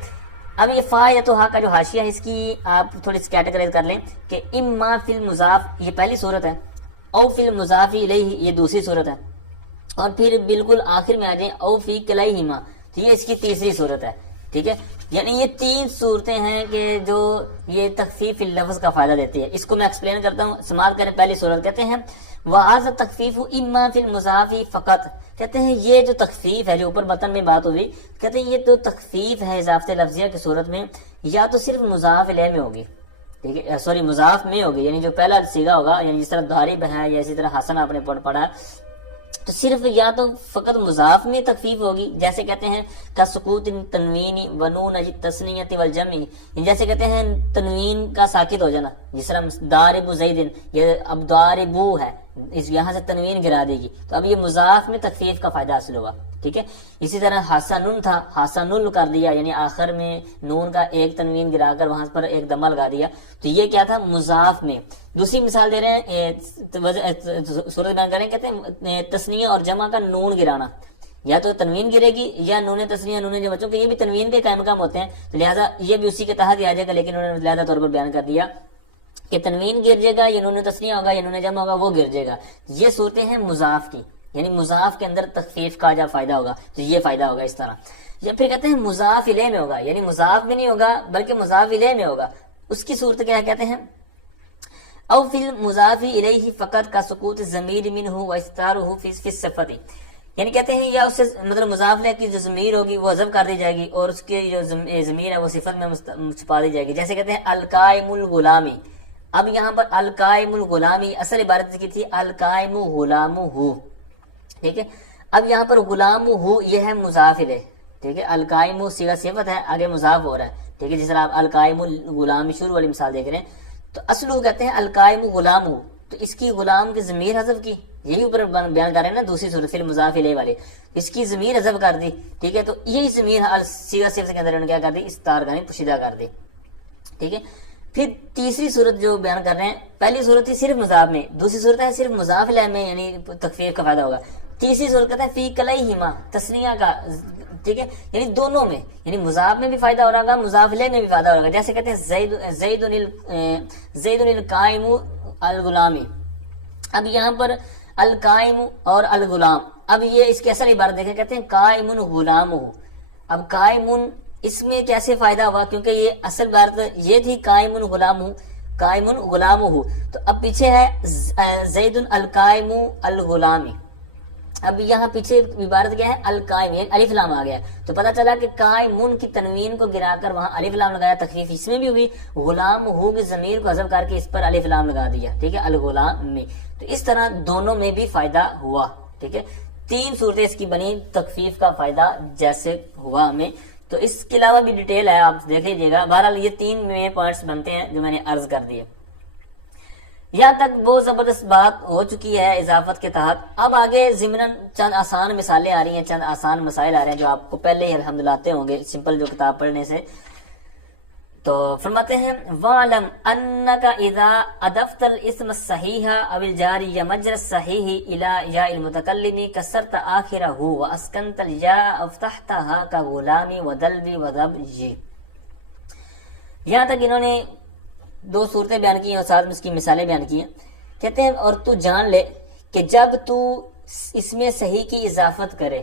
اب یہ فائدتها کا جو حاشیہ ہے اس کی آپ تھوڑی سی کیٹیگرائز کر لیں کہ اما فی المضاف یہ پہلی صورت ہے، او فی المضاف الیہ یہ دوسری صورت ہے، اور پھر بالکل آخر میں آ جائیں او فی کلیہما، تو یہ اس کی تیسری صورت ہے، ٹھیک ہے، یعنی یہ تین صورتیں ہیں کہ جو یہ تخفیف اللفظ کا فائدہ دیتی ہے۔ اس کو میں ایکسپلین کرتا ہوں، سماعت کریں۔ پہلی صورت کہتے ہیں وَهَذَا التَّخْفِيفُ إِمَّا فِي الْمُضَافِ فَقَط، کہتے ہیں یہ جو تخفیف ہے جو اوپر متن میں بات ہوئی، کہتے ہیں یہ تو تخفیف ہے اضافت لفظیہ کی صورت میں یا تو صرف مضاف الیہ میں ہوگی، ٹھیک ہے، سوری مضاف میں ہوگی، یعنی جو پہلا صیغہ ہوگا، یعنی جس طرح دارب ہے یا اسی طرح حسن آپ نے پڑھا ہے، تو صرف یا تو فقط مضاف میں تخفیف ہوگی، جیسے کہتے ہیں کا سکوت تنوین ونون تسنیت والجمع، جیسے کہتے ہیں تنوین کا ساکت ہو جانا، جس طرح دارب زیدن، یہ اب داربو ہے، اس یہاں سے تنوین گرا دے گی، تو اب یہ مضاف میں تخفیف کا فائدہ حاصل ہوگا، ٹھیک ہے۔ اسی طرح حسن تھا، حسن کر دیا، یعنی آخر میں نون کا ایک تنوین گرا کر وہاں پر ایک دمہ لگا دیا، تو یہ کیا تھا؟ مضاف میں۔ دوسری مثال دے رہے ہیں، صورت بیان کریں، کہتے ہیں تثنیہ اور جمع کا نون گرانا، یا تو تنوین گرے گی یا نون تسنیہ نون جو بچوں کے یہ بھی تنوین کے قائم مقام ہوتے ہیں، تو لہٰذا یہ بھی اسی کے تحت ہی آ جائے گا، لیکن انہوں نے لہٰذا طور پر بیان کر دیا کہ تنوین گر جائے گا یا نون تسنیہ ہوگا یا نون جمع ہوگا وہ گر جائے گا۔ یہ صورتیں ہیں مضاف کی، یعنی مضاف کے اندر تخفیف کا جب فائدہ ہوگا تو یہ فائدہ ہوگا اس طرح۔ یا پھر کہتے ہیں مضاف الیہ میں ہوگا، یعنی مضاف بھی نہیں ہوگا بلکہ مضاف الیہ میں ہوگا، اس کی صورت کیا کہتے ہیں؟ او فی المضاف الیہ فقط کا سقوط ضمیر منہ و استارہ فی الصفت، یعنی کہتے ہیں یا اس سے مطلب مضاف الیہ کی جو ضمیر ہوگی وہ حذف کر دی جائے گی اور اس کی جو ضمیر ہے وہ صفت میں چھپا دی جائے گی۔ جیسے کہتے ہیں القائم الغلامی، اب یہاں پر القائم الغلامی اصل عبارت کی تھی القائم غلامہ، ٹھیک ہے، اب یہاں پر غلام ہو یہ ہے مضاف الیہ، ٹھیک ہے، القائم صیغہ صفت ہے، آگے مضاف ہو رہا ہے، ٹھیک ہے، جس طرح آپ القائم الغلام شروع والی مثال دیکھ رہے ہیں، تو اصل کہتے ہیں القائم غلام ہو، تو اس کی غلام کی ضمیر حذف کی، یہی اوپر بیان کر رہے ہیں نا دوسری صورت فی المضاف الیہ والے، اس کی ضمیر حذف کر دی، ٹھیک ہے، تو یہی ضمیر صیغہ صفت کے اندر انہوں نے کیا کر دی؟ استارگانی پوشیدہ کر دی، ٹھیک ہے۔ پھر تیسری صورت جو بیان کر رہے ہیں، پہلی صورت تھی صرف مضاف میں، دوسری صورت ہے صرف مضاف الیہ میں، یعنی تخفیف کا فائدہ ہوگا، تیسری صورت کہتا ہے فی کلیہما تثنیہ کا، ٹھیک ہے، یعنی دونوں میں، یعنی مضاف میں بھی فائدہ ہو رہا گا، مضاف الیہ میں بھی فائدہ ہو رہا گا۔ جیسے کہتے ہیں زید القائم الغلامی، اب یہاں پر القائم اور الغلام، اب یہ اس کی اصل عبارت دیکھیں، کہتے ہیں قائم غلام، اب قائم اس میں کیسے فائدہ ہوا؟ کیونکہ یہ اصل عبارت یہ تھی قائم غلام، قائم غلام، تو اب پیچھے ہے زید القائم الغلامی، اب یہاں پیچھے عبارت کیا ہے؟ القائم، یعنی الف لام آ گیا، تو پتہ چلا کہ قائمون کی تنوین کو گرا کر وہاں الف لام لگایا، تخفیف اس میں بھی ہوئی، غلام ہو کی ضمیر کو حذف کر کے اس پر الف لام لگا دیا، ٹھیک ہے، الغلام میں، تو اس طرح دونوں میں بھی فائدہ ہوا، ٹھیک ہے۔ تین صورتیں اس کی بنی تخفیف کا فائدہ جیسے ہوا ہمیں، تو اس کے علاوہ بھی ڈیٹیل ہے، آپ دیکھ لیجیے گا۔ بہرحال یہ تین میں پوائنٹس بنتے ہیں جو میں نے عرض کر دیے، یہاں تک بہت زبردست بات ہو چکی ہے اضافت کے تحت۔ اب آگے ضمناً چند آسان مثالیں آ رہی ہیں، چند آسان مسائل آ رہے ہیں جو آپ کو پہلے ہی الحمدللہ آتے ہوں گے سمپل جو کتاب پڑھنے سے۔ تو فرماتے ہیں وَعْلَمْ أَنَّكَ إِذَا أَضَفْتَ الْإِسْمَ الصَّحِيحَ أَوِ الْجَارِيَّ مَجْرَى الصَّحِيحِ إِلَى يَاءِ الْمُتَكَلِّمِ كَسَّرْتَ آخِرَهُ وَأَسْكَنْتَ الْيَاءَ أَوْ فَتَحْتَهَا كَغُلَامِ وَدَلْبِ وَضَبْجِ۔ یہاں تک انہوں نے دو صورتیں بیان کی ہیں اور ساتھ میں اس کی مثالیں بیان کی ہیں۔ کہتے ہیں اور تو جان لے کہ جب تو اس میں صحیح کی اضافت کرے،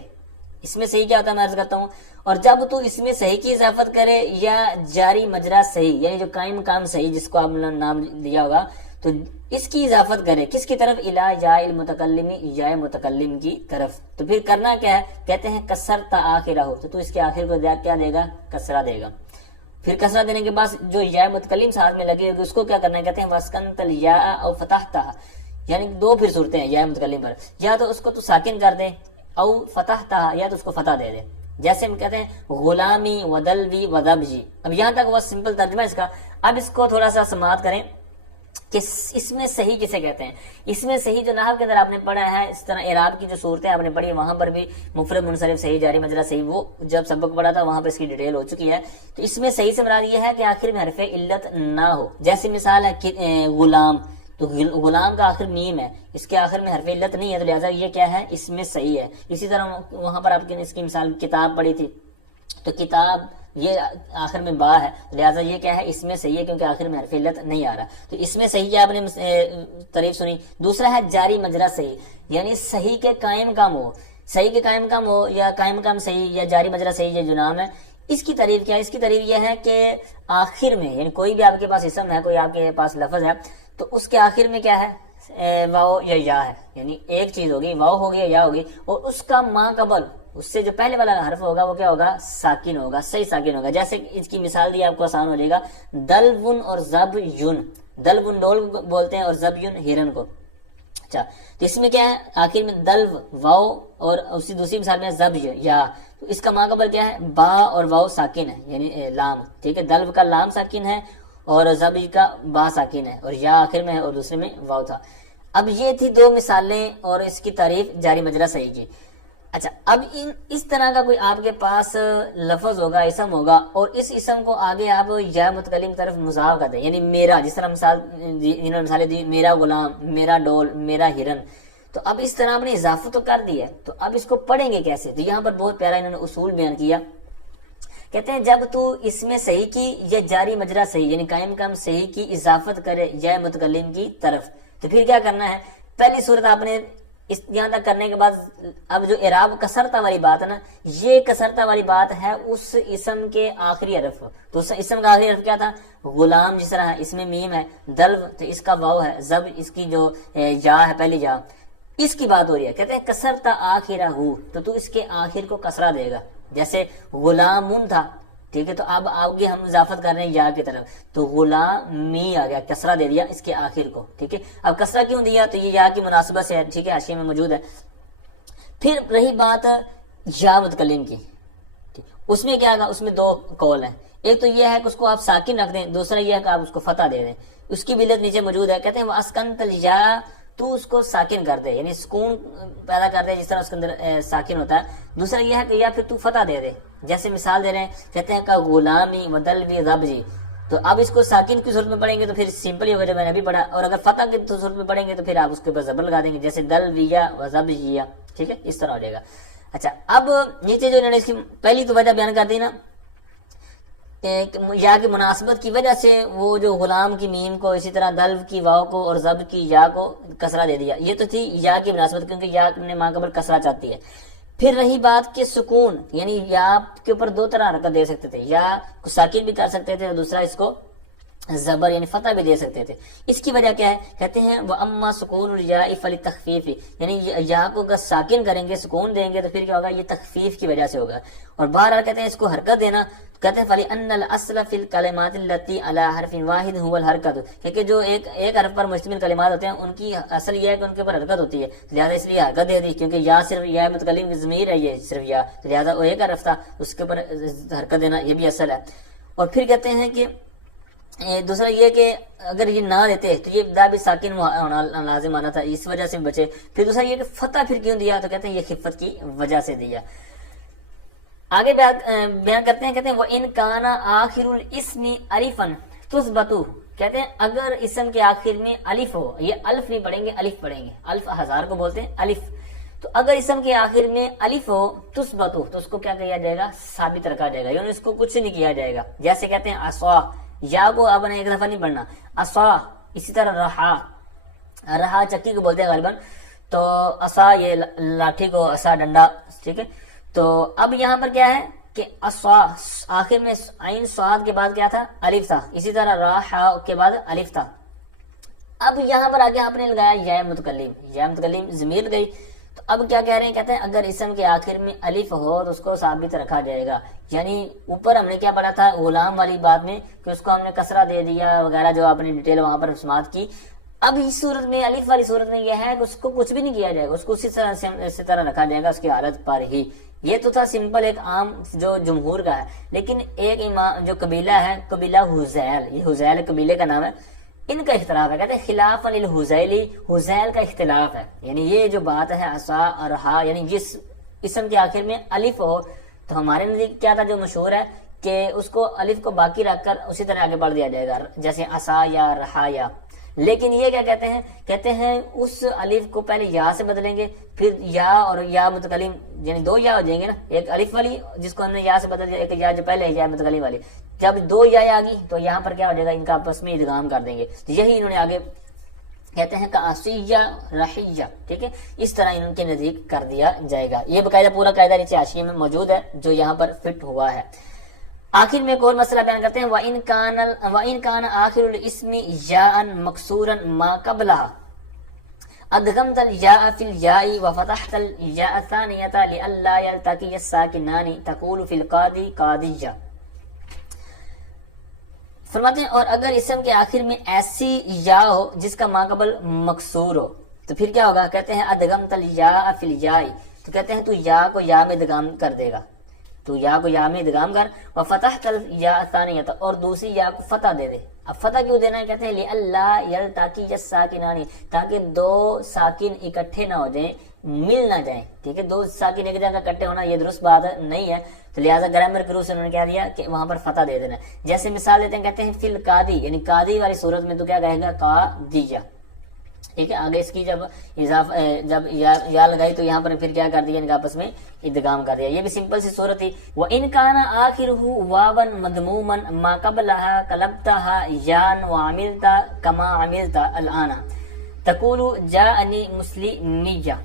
اس میں صحیح کیا ہوتا ہے میں عرض کرتا ہوں، اور جب تو اس میں صحیح کی اضافت کرے یا جاری مجرا صحیح، یعنی جو قائم مقام صحیح جس کو آپ نے نام دیا ہوگا، تو اس کی اضافت کرے کس کی طرف؟ الی یا المتکلم، یا متکلم کی طرف، تو پھر کرنا کیا ہے؟ کہتے ہیں کسرت آخرہ، تو اس کے آخر کو کیا دے گا؟ کسرہ دے گا۔ پھر کسرہ دینے کے بعد جو یا متکلم ساتھ میں لگے ہوگی اس کو کیا کرنا ہے؟ کہتے ہیں واسکنت الیا او فتحتہ، یعنی دو پھر صورتیں ہیں یا متکلم پر، یا تو اس کو تو ساکن کر دیں او فتحتہ، یا تو اس کو فتح دے دیں، جیسے ہم کہتے ہیں غلامی ودلوی ودبجی۔ اب یہاں تک وہ سمپل ترجمہ اس کا، اب اس کو تھوڑا سا سماعت کریں کہ اس میں صحیح کسے کہتے ہیں۔ اس میں صحیح جو نحو کے اندر آپ نے پڑھا ہے، اس طرح اعراب کی جو صورتیں آپ نے پڑھی ہے وہاں پر بھی مفرد منصرف صحیح، جاری مجرا صحیح، وہ جب سبق پڑھا تھا وہاں پر اس کی ڈیٹیل ہو چکی ہے۔ تو اس میں صحیح سے مراد یہ ہے کہ آخر میں حرف علت نہ ہو، جیسی مثال ہے غلام، تو غلام کا آخر میم ہے، اس کے آخر میں حرف علت نہیں ہے، تو لہٰذا یہ کیا ہے؟ اس میں صحیح ہے۔ اسی طرح وہاں پر آپ نے اس کی مثال کتاب پڑھی تھی، تو کتاب یہ آخر میں با ہے، لہٰذا یہ کیا ہے؟ اس میں صحیح ہے کیونکہ آخر میں حرف علت نہیں آ رہا، تو اس میں صحیح آپ نے تعریف سنی۔ دوسرا ہے جاری مجرا صحیح، یعنی صحیح کے قائم کام ہو، صحیح کے قائم کام ہو یا قائم کام صحیح یا جاری مجرا صحیح، یہ جو نام ہے اس کی تعریف کیا ہے؟ اس کی تعریف یہ ہے کہ آخر میں، یعنی کوئی بھی آپ کے پاس اسم ہے، کوئی آپ کے پاس لفظ ہے، تو اس کے آخر میں کیا ہے؟ واو یا ہے، یعنی ایک چیز ہوگی، واو ہوگی یا ہوگی، اور اس کا ما قبل، اس سے جو پہلے والا حرف ہوگا وہ کیا ہوگا؟ ساکن ہوگا، صحیح ساکن ہوگا۔ جیسے اس کی مثال دی آپ کو آسان ہو جائے گا، دلون اور زب یون، دلون ڈول بولتے ہیں اور زب یون ہرن کو۔ اچھا، تو اس میں کیا ہے؟ آخر میں دلو واو، اور اسی دوسری مثال میں زب یا، تو اس کا ما قبل کیا ہے؟ با اور واو ساکن ہے، یعنی لام، ٹھیک ہے، دلو کا لام ساکن ہے اور زب کا با ساکن ہے، اور یا آخر میں ہے اور دوسرے میں واو تھا۔ اب یہ تھی دو مثالیں اور اس کی تعریف جاری مجرا صحیح کی۔ اچھا، اب اس طرح کا کوئی آپ کے پاس لفظ ہوگا، اسم ہوگا، اور اس اسم کو آگے آپ یا متکلم کی طرف مضاف کر دیں، یعنی میرا، جس طرح مثالیں دی میرا غلام، میرا ڈول، میرا ہرن، تو اب اس طرح آپ نے اضافت تو کر دیا ہے، تو اب اس کو پڑھیں گے کیسے؟ تو یہاں پر بہت پیارا انہوں نے اصول بیان کیا، کہتے ہیں جب تو اس میں صحیح کی یا جاری مجرا صحیح یعنی قائم کام صحیح کی اضافت کرے یا متکلم کی طرف، تو پھر کیا کرنا ہے؟ پہلی صورت آپ نے اس یہاں تک کرنے کے بعد اب جو اعراب کسرتا والی بات ہے نا، یہ کسرتا والی بات ہے اس اسم کے آخری حرف، تو اس اسم کا آخری حرف کیا تھا؟ غلام، جس طرح اس میں میم ہے، دلو تو اس کا واو ہے، زب اس کی جو یا ہے پہلی یا، اس کی بات ہو رہی ہے، کہتے ہیں کسرتا آخرہ ہو، تو اس کے آخر کو کسرہ دے گا، جیسے غلامن تھا، ٹھیک ہے، تو اب آگے ہم اضافت کر رہے ہیں یا کی طرف، تو غلامی آ گیا، کسرہ دے دیا اس کے آخر کو، ٹھیک ہے۔ اب کسرہ کیوں دیا؟ تو یہ یا کی مناسبت سے ہے، ٹھیک ہے، حاشیے میں موجود ہے۔ پھر رہی بات یا متکلم کی، اس میں کیا ہوگا؟ اس میں دو قول ہیں، ایک تو یہ ہے کہ اس کو آپ ساکن رکھ دیں، دوسرا یہ ہے کہ آپ اس کو فتح دے دیں، اس کی بھی علت نیچے موجود ہے، کہتے ہیں وہ اسکنت یا، تو اس کو ساکن کر دے یعنی سکون پیدا کر دے جس طرح اس کے اندر ساکن ہوتا ہے، دوسرا یہ ہے کہ یا پھر تو فتح دے دے، جیسے مثال دے رہے ہیں، کہتے ہیں کہ غلامی ودلوی ربجی، تو اب اس کو ساکن کی صورت میں پڑھیں گے تو پھر سمپل ہی ہوگا جو میں نے ابھی پڑھا، اور اگر فتح کی صورت میں پڑھیں گے تو پھر آپ اس کے اوپر زبر لگا دیں گے، جیسے دلویا وزبجیا، ٹھیک ہے، اس طرح ہو جائے گا۔ اچھا، اب نیچے جو انہوں نے اس کی پہلی تو وجہ بیان کر دی نا، یا کی مناسبت کی وجہ سے وہ جو غلام کی میم کو، اسی طرح دلو کی واو کو اور زب کی یا کو کسرہ دے دیا، یہ تو تھی یا کی مناسبت، کیونکہ یا نے ماں قبل کسرہ چاہتی ہے۔ پھر رہی بات کہ سکون، یعنی یا کے اوپر دو طرح حرکت دے سکتے تھے، یا کو ساکن بھی کر سکتے تھے اور دوسرا اس کو زبر یعنی فتح بھی دے سکتے تھے۔ اس کی وجہ کیا ہے؟ کہتے ہیں وہ اما سکون الیا فلتخفیف، یعنی یا کو اگر ساکن کریں گے، سکون دیں گے تو پھر کیا ہوگا؟ یہ تخفیف کی وجہ سے ہوگا، اور بہرحال کہتے ہیں اس کو حرکت دینا، کہتے ہیں فَلِأَنَّ الْأَصْلَ فِي الْكَلِمَاتِ الَّتِي عَلَى حَرْفٍ وَاحِدٍ هُوَ الْحَرْكَةُ، کیونکہ جو ایک حرف پر مشتمل کلمات ہوتے ہیں ان کی اصل یہ ہے کہ ان کے اوپر حرکت ہوتی ہے، لہذا اس لیے حرکت دے دی، کیونکہ یا صرف یا متکلم کی ضمیر ہے، یہ صرف یا، لہذا وہ ایک حرف تھا، اس کے اوپر حرکت دینا یہ بھی اصل ہے۔ اور پھر کہتے ہیں کہ دوسرا یہ کہ اگر یہ نہ دیتے تو یہ ابتدا بھی ساکن ہونا لازم آنا تھا، اس وجہ سے بچے۔ پھر دوسرا یہ کہ فتح پھر کیوں دیا؟ تو کہتے ہیں یہ خفت کی وجہ سے دیا۔ آگے بیان کرتے ہیں، کہتے ہیں وَإِن كَانَ آخِرُ الْإِسْمِ أَلِفًا تُثْبَتُ، کہتے ہیں اگر اسم کے آخر میں الف ہو، یہ الف نہیں پڑھیں گے، الف پڑھیں گے، الف ہزار کو بولتے ہیں الف، تو اگر اسم کے آخر میں الف ہو تثبتو، تو اس کو کیا کیا جائے گا؟ ثابت رکھا جائے گا، یعنی اس کو کچھ نہیں کیا جائے گا۔ جیسے کہتے ہیں عصا، یا کو آپ نے ایک دفعہ نہیں پڑھنا، عصا، اسی طرح رہا، رہا چکی کو بولتے ہیں غالباً، تو عصا یہ لاٹھی کو، عصا ڈنڈا، ٹھیک ہے۔ تو اب یہاں پر کیا ہے کہ عصا آخر میں عین صاد کے بعد کیا تھا؟ الف تھا، اسی طرح راحا کے بعد الف تھا۔ اب یہاں پر آگے آپ نے لگایا یا متکلم، یا متکلم ضمیر گئی، تو اب کیا کہہ رہے ہیں؟ کہتے ہیں اگر اسم کے آخر میں الف ہو تو اس کو ثابت رکھا جائے گا، یعنی اوپر ہم نے کیا پڑھا تھا غلام والی بات میں کہ اس کو ہم نے کسرہ دے دیا وغیرہ، جو آپ نے ڈیٹیل وہاں پر سماعت کی۔ اب اس صورت میں الف والی صورت میں یہ ہے کہ اس کو کچھ بھی نہیں کیا جائے گا، اس کو اسی طرح رکھا جائے گا اس کی حالت پر ہی۔ یہ تو تھا سمپل ایک عام جو جمہور کا ہے، لیکن ایک امام جو قبیلہ ہے، قبیلہ حزیل، یہ حزیل قبیلے کا نام ہے، ان کا اختلاف ہے، کہتے ہیں خلاف للحزیلی، حزیل کا اختلاف ہے، یعنی یہ جو بات ہے عصا اور رہا، یعنی جس اسم کے آخر میں الف ہو، تو ہمارے نزدیک کیا تھا جو مشہور ہے کہ اس کو الف کو باقی رکھ کر اسی طرح آگے بڑھ دیا جائے گا، جیسے عصا یا رہا یا۔ لیکن یہ کیا کہتے ہیں؟ کہتے ہیں اس الف کو پہلے یا سے بدلیں گے، پھر یا اور یا متکلم، یعنی دو یا ہو جائیں گے نا، ایک الف والی جس کو ہم نے یا سے بدل دیا، ایک یا جو پہلے ہے یا متکلم والی، جب دو یا آ گئی تو یہاں پر کیا ہو جائے گا؟ ان کا آپس میں ادغام کر دیں گے، تو یہی انہوں نے آگے کہتے ہیں کہ عصیہ رحیہ، ٹھیک ہے، اس طرح ان کے نزدیک کر دیا جائے گا۔ یہ باقاعدہ پورا قاعدہ نیچے حاشیے میں موجود ہے جو یہاں پر فٹ ہوا ہے۔ آخر میں ایک اور مسئلہ بیان کرتے ہیں، وَإِن كَانَ آخِرُ الْإِسْمِ يَاءً مَكْسُورًا مَا قَبْلَهَا أَدْغَمْتَ الْيَاءَ فِي الْيَاءِ وَفَتَحْتَ الْيَاءَ الثَّانِيَةَ لِئَلَّا يَلْتَقِيَ السَّاكِنَانِ تَقُولُ فِي الْقَاضِ قَاضِيَّ۔ فرماتے ہیں اور اگر اسم کے آخر میں ایسی یا ہو جس کا ماقبل مکسور ہو تو پھر کیا ہوگا؟ کہتے ہیں ادغمت الیا فی الیا، تو کہتے ہیں تو یا کو یا میں ادغام کر دے گا، تو یا کو یا میں ادغام کر، وفتحت الیا الثانیہ، اور دوسری یا کو فتح دے دے۔ اب فتح کیوں دینا ہے؟ کہتے ہیں لئلا یلتقی الساکنان، تاکہ دو ساکن اکٹھے نہ ہو جائیں، مل نہ جائیں، ٹھیک ہے، دو ساکن ایک جگہ اکٹھے ہونا یہ درست بات نہیں ہے، تو لہٰذا گرامر کے روح سے انہوں نے کیا دیا کہ وہاں پر فتح دے دینا ہے۔ جیسے مثال دیتے ہیں، کہتے ہیں فی القاضی، یعنی قاضی والی صورت میں تو کیا کہے گا؟ قاضیہ، ٹھیک ہے. آگے اس کی جب اضافہ جب یا لگائی تو یہاں پر پھر کیا کر دیا, ان کا آپس میں ادغام کر دیا. یہ بھی سمپل سی صورت تھی. وَإِنْ كَانَ آخِرُهُ وَاوًا مَضْمُومًا مَا قَبْلَهَا قَلَبْتَهَا يَاءً وَعَمِلْتَ كَمَا عَمِلْتَ الْآنَ تَقُولُ جَاءَنِي مُسْلِمِيًّا.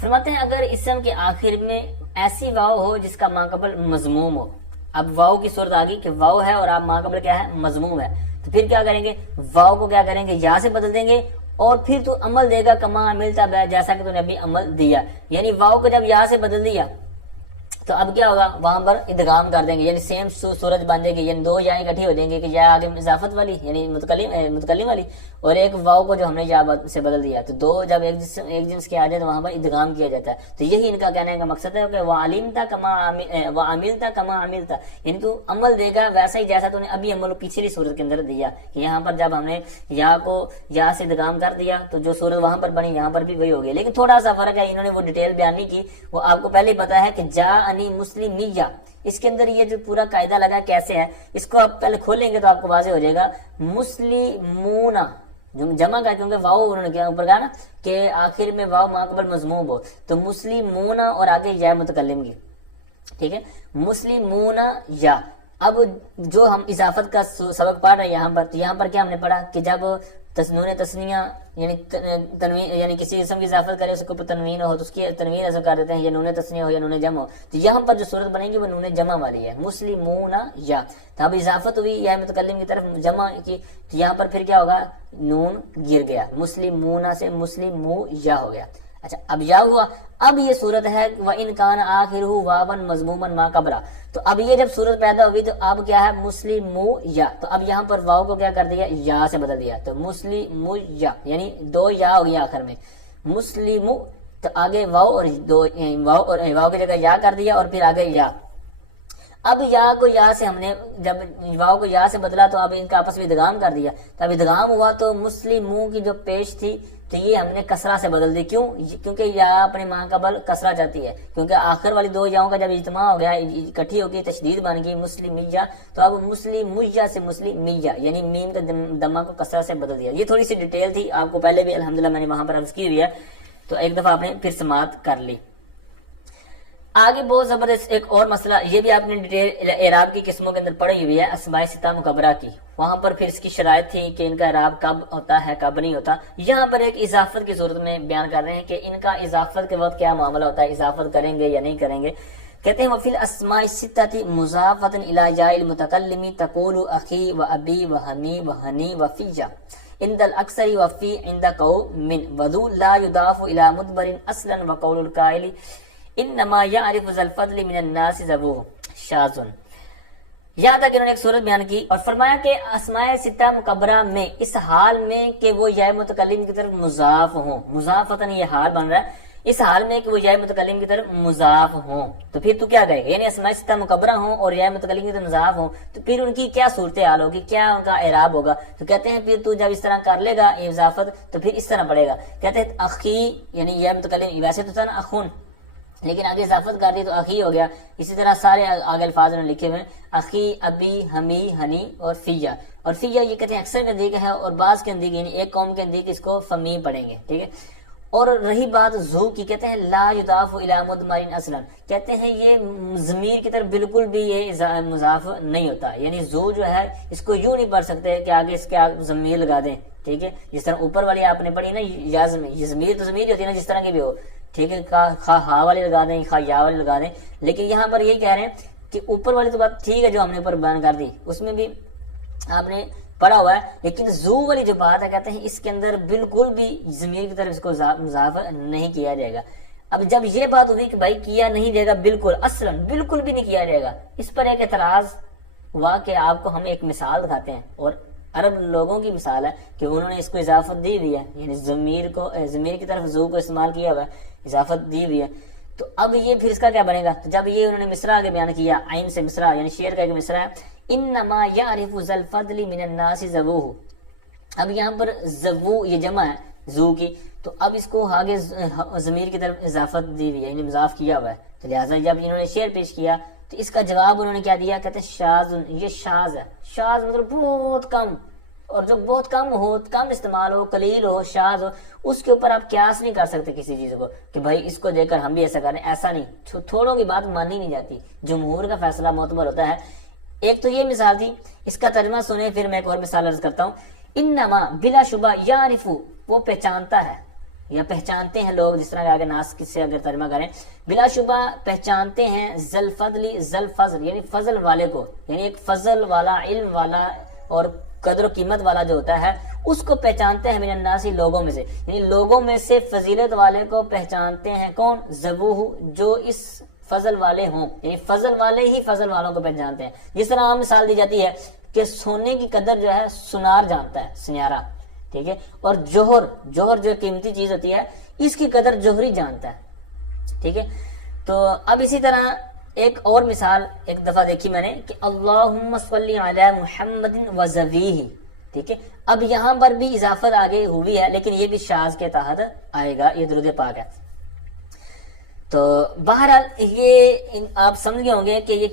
فرماتے ہیں اگر اسم کے آخر میں ایسی واو ہو جس کا ماقبل مضموم ہو. اب واو کی صورت آ گئی کہ واو ہے اور آپ ماقبل کیا ہے, مضموم ہے, تو پھر کیا کریں گے, واو کو کیا کریں گے, یا سے بدل دیں گے اور پھر تو عمل دے گا کما عملتا بہ, جیسا کہ تو نے ابھی عمل دیا. یعنی واو کو جب یا سے بدل دیا تو اب کیا ہوگا, وہاں پر ادغام کر دیں گے, یعنی سیم صورت بن جائے گی. یعنی دو یا اکٹھی ہو جائیں گے کہ یا آگے اضافت والی یعنی متکلم والی, اور ایک واو کو جو ہم نے یا سے بدل دیا, تو دو جب ایک جنس کے آ جائے تو وہاں پر ادغام کیا جاتا ہے. تو یہی ان کا کہنے کا مقصد ہے کہ وَعَلِمْتَ كَمَا عَمِلْتَ, یعنی تو عمل دے گا ویسا ہی جیسا تو نے ابھی عمل پچھلی صورت کے اندر دیا. کہ یہاں پر جب ہم نے یا کو یا سے ادغام کر دیا تو جو صورت وہاں پر بنی یہاں پر بھی وہی ہو گئی. لیکن تھوڑا سا فرق ہے, انہوں نے وہ ڈیٹیل بیان نہیں کی, وہ آپ کو پہلے پتا ہے کہ جاءنی مسلمیہ. اس کے اندر یہ جو پورا قاعدہ لگا کیسے ہے, اس کو آپ پہلے کھولیں گے تو آپ کو واضح ہو جائے گا. مسلمون جو جمع کا, کیونکہ واو انہوں نے کیا اوپر کہا نا کہ آخر میں واو ماقبل مضموم ہو, تو مسلمون اور آگے یا متکلم کی. ٹھیک ہے, مسلمون یا. اب جو ہم اضافت کا سبق پڑھ رہے ہیں یہاں پر, تو یہاں پر کیا ہم نے پڑھا کہ جب نون تثنیہ یعنی تنوین یعنی کسی اسم کی اضافت کرے اس کو تنوین ہو تو اس کی تنوین ایسا کر دیتے ہیں, یا نون تثنیہ ہو یا نون جمع ہو, تو یہاں پر جو صورت بنے گی وہ نون جمع والی ہے, مسلمون یا. تو اب اضافت ہوئی یا متکلم کی طرف جمع کی, تو یہاں پر پھر کیا ہوگا, نون گر گیا, مسلمون سے مسلمو یا ہو گیا. اچھا اب یا ہوا. اب یہ صورت ہے وَإِنْ كَانَ آخِرُهُ وَاوًا مَضْمُومًا مَا قَبْلَ. تو اب یہ جب صورت پیدا ہوئی تو اب کیا ہے, مسلمو یا. تو اب یہاں پر واو کو کیا کر دیا, یا سے بدل دیا, تو مسلمو یا, یعنی دو یا ہو گیا آخر میں, مسلمو. تو آگے واو اور دو واو کی جگہ یا کر دیا اور پھر آگے یا. اب یا کو یا سے ہم نے جب واو کو یا سے بدلا تو اب ان کا آپس میں ادغام کر دیا. تو اب ادغام ہوا تو مسلموں کی جو پیش تھی تو یہ ہم نے کسرہ سے بدل دی. کیوں, کیونکہ یا اپنے ماں قبل کسرہ جاتی ہے, کیونکہ آخر والی دو یاؤں کا جب اجتماع ہو گیا اکٹھی ہو گئی تشدید بن گئی مسلمیہ, تو اب مسلمیہ سے مسلمیہ یعنی میم کا دمہ کو کسرہ سے بدل دیا. یہ تھوڑی سی ڈیٹیل تھی, آپ کو پہلے بھی الحمدللہ میں نے وہاں پر عرض کی ہوئی ہے, تو ایک دفعہ آپ نے پھر سماعت کر لی. آگے بہت زبردست ایک اور مسئلہ, یہ بھی آپ نے ڈیٹیل اعراب کی قسموں کے اندر پڑھی ہوئی ہے, اسماء ستہ مکبرہ کی. وہاں پر پھر اس کی شرائط تھی کہ ان کا اعراب کب ہوتا ہے کب نہیں ہوتا. یہاں پر ایک اضافت کی صورت میں بیان کر رہے ہیں کہ ان کا اضافت کے وقت کیا معاملہ ہوتا ہے, اضافت کریں گے یا نہیں کریں گے. کہتے ہیں وفی الاسماء الستۃ مضافۃ الی جاء المتکلم تقول اخی و ابی و ہمی و ہنی و فیہ عند الاکثر وفی عند قوم وذو لا یضاف الی مدبر اصلا وقول القائل انما یعرف ذا الفضل من الناس ذبوہ شاذ. یہاں تک انہوں نے ایک صورت بیان کی اور فرمایا کہ اسماء ستہ مکبرہ میں اس حال میں کہ وہ یا متکلم کی طرف مضاف ہوں, مضافتن یہ حال بن رہا ہے, اس حال میں کہ وہ یا متکلم کی طرف مضاف ہوں, تو پھر تو کیا کہے گا, یعنی اسماء ستہ مکبرہ ہوں اور یا متکلم کی طرف مضاف ہوں, تو پھر ان کی کیا صورتحال ہوگی, کیا ان کا اعراب ہوگا. تو کہتے ہیں پھر تو جب اس طرح کر لے گا اضافت تو پھر اس طرح پڑے گا. کہتے ہیں اخی یعنی یا متکلم ویسے تو تھا نا اخون, لیکن آگے اضافت کر دی تو اخی ہو گیا. اسی طرح سارے آگے الفاظ انہوں نے لکھے ہوئے, اخی ابی ہمی ہنی اور فیہ. اور فیہ یہ کہتے ہیں اکثر کے نزدیک ہے اور بعض کے نزدیک یعنی ایک قوم کے نزدیک اس کو فمی پڑھیں گے. ٹھیک ہے. اور رہی بات زو کی, کہتے ہیں لا یضاف الی مدمر اصلا, کہتے ہیں یہ ضمیر کی طرف بالکل بھی یہ مضاف نہیں ہوتا, یعنی زو جو ہے اس کو یوں نہیں پڑھ سکتے کہ آگے اس کے ضمیر لگا دیں. ٹھیک ہے, جس طرح اوپر والی آپ نے پڑھی نا یا ضمیر تو ضمیر ہوتی ہے نا جس طرح کی بھی ہو. ٹھیک ہے, خواہ ہا والی لگا دیں خواہ یا والی لگا دیں, لیکن یہاں پر یہی کہہ رہے ہیں کہ اوپر والی تو بات ٹھیک ہے جو ہم نے اوپر بیان کر دی اس میں بھی آپ نے پڑھا ہوا ہے, لیکن زو والی جو بات ہے کہتے ہیں اس کے اندر بالکل بھی ضمیر کی طرف اس کو مضاف نہیں کیا جائے گا. اب جب یہ بات ہوئی کہ بھائی کیا نہیں جائے گا بالکل اصلا بالکل بھی نہیں کیا جائے گا, اس پر ایک اعتراض ہوا کہ آپ کو ہم ایک مثال دکھاتے ہیں, اور عرب لوگوں کی مثال ہے کہ انہوں نے اس کو اضافت دی ہوئی ہے, یعنی ضمیر کی طرف زو کو استعمال کیا ہوا ہے, اضافت دی ہوئی ہے. تو اب یہ پھر اس کا کیا بنے گا, تو جب یہ انہوں نے مصرع آگے بیان کیا, عین سے مصرع یعنی شعر کا ایک مصرع ہے, انما یعرف ذا الفضل من الناس ذبوہ. اب یہاں پر ذبو یہ جمع ہے زو کی, تو اب اس کو آگے ضمیر کی طرف اضافت دی ہوئی ہے یعنی مضاف کیا ہوا ہے, تو لہٰذا جب انہوں نے شعر پیش کیا تو اس کا جواب انہوں نے کیا دیا, کہتے ہیں شاذ, یہ شاذ ہے. شاذ مطلب بہت کم, اور جو بہت کم ہو، کم استعمال ہو، قلیل ہو، شاذ ہو، اس کے اوپر آپ قیاس نہیں کر سکتے کسی چیز کو کہ بھائی اس کو دیکھ کر ہم بھی ایسا کریں، ایسا نہیں، تھوڑوں کی بات مانی نہیں جاتی، جمہور کا فیصلہ معتبر ہوتا ہے۔ ایک تو یہ مثال تھی، اس کا ترجمہ سنیں، پھر میں ایک اور مثال عرض کرتا ہوں۔ انما بلا شبہ یعرفو، وہ پہچانتا ہے یا پہچانتے ہیں لوگ، جس طرح کہ آگے ناس کس سے اگر ترجمہ کریں، بلا شبہ پہچانتے ہیں ذل فضل، ذل فضل یعنی فضل والے کو، یعنی ایک فضل والا، علم والا اور قدر و قیمت والا جو ہوتا ہے اس کو پہچانتے ہیں، من الناس لوگوں میں سے، یعنی لوگوں میں سے فضیلت والے کو پہچانتے ہیں کون؟ ذبوہ، جو اس فضل والے ہوں، یعنی فضل والے ہی فضل والوں کو پہچانتے ہیں۔ جس طرح عام مثال دی جاتی ہے کہ سونے کی قدر جو ہے سنار جانتا ہے، سنیارا، ٹھیک ہے، اور جوہر جو قیمتی چیز ہوتی ہے اس کی قدر جوہری جانتا ہے، ٹھیک ہے۔ تو اب اسی طرح ایک اور مثال ایک دفعہ دیکھی میں نے کہ اللہم صلی علی محمد وزویہ، ٹھیک ہے۔ اب یہاں پر بھی اضافت آگے ہوئی ہے لیکن یہ بھی شاذ کے تحت آئے گا، یہ درود پاک ہے۔ تو بہرحال یہ آپ سمجھ گئے ہوں گے کہ یہ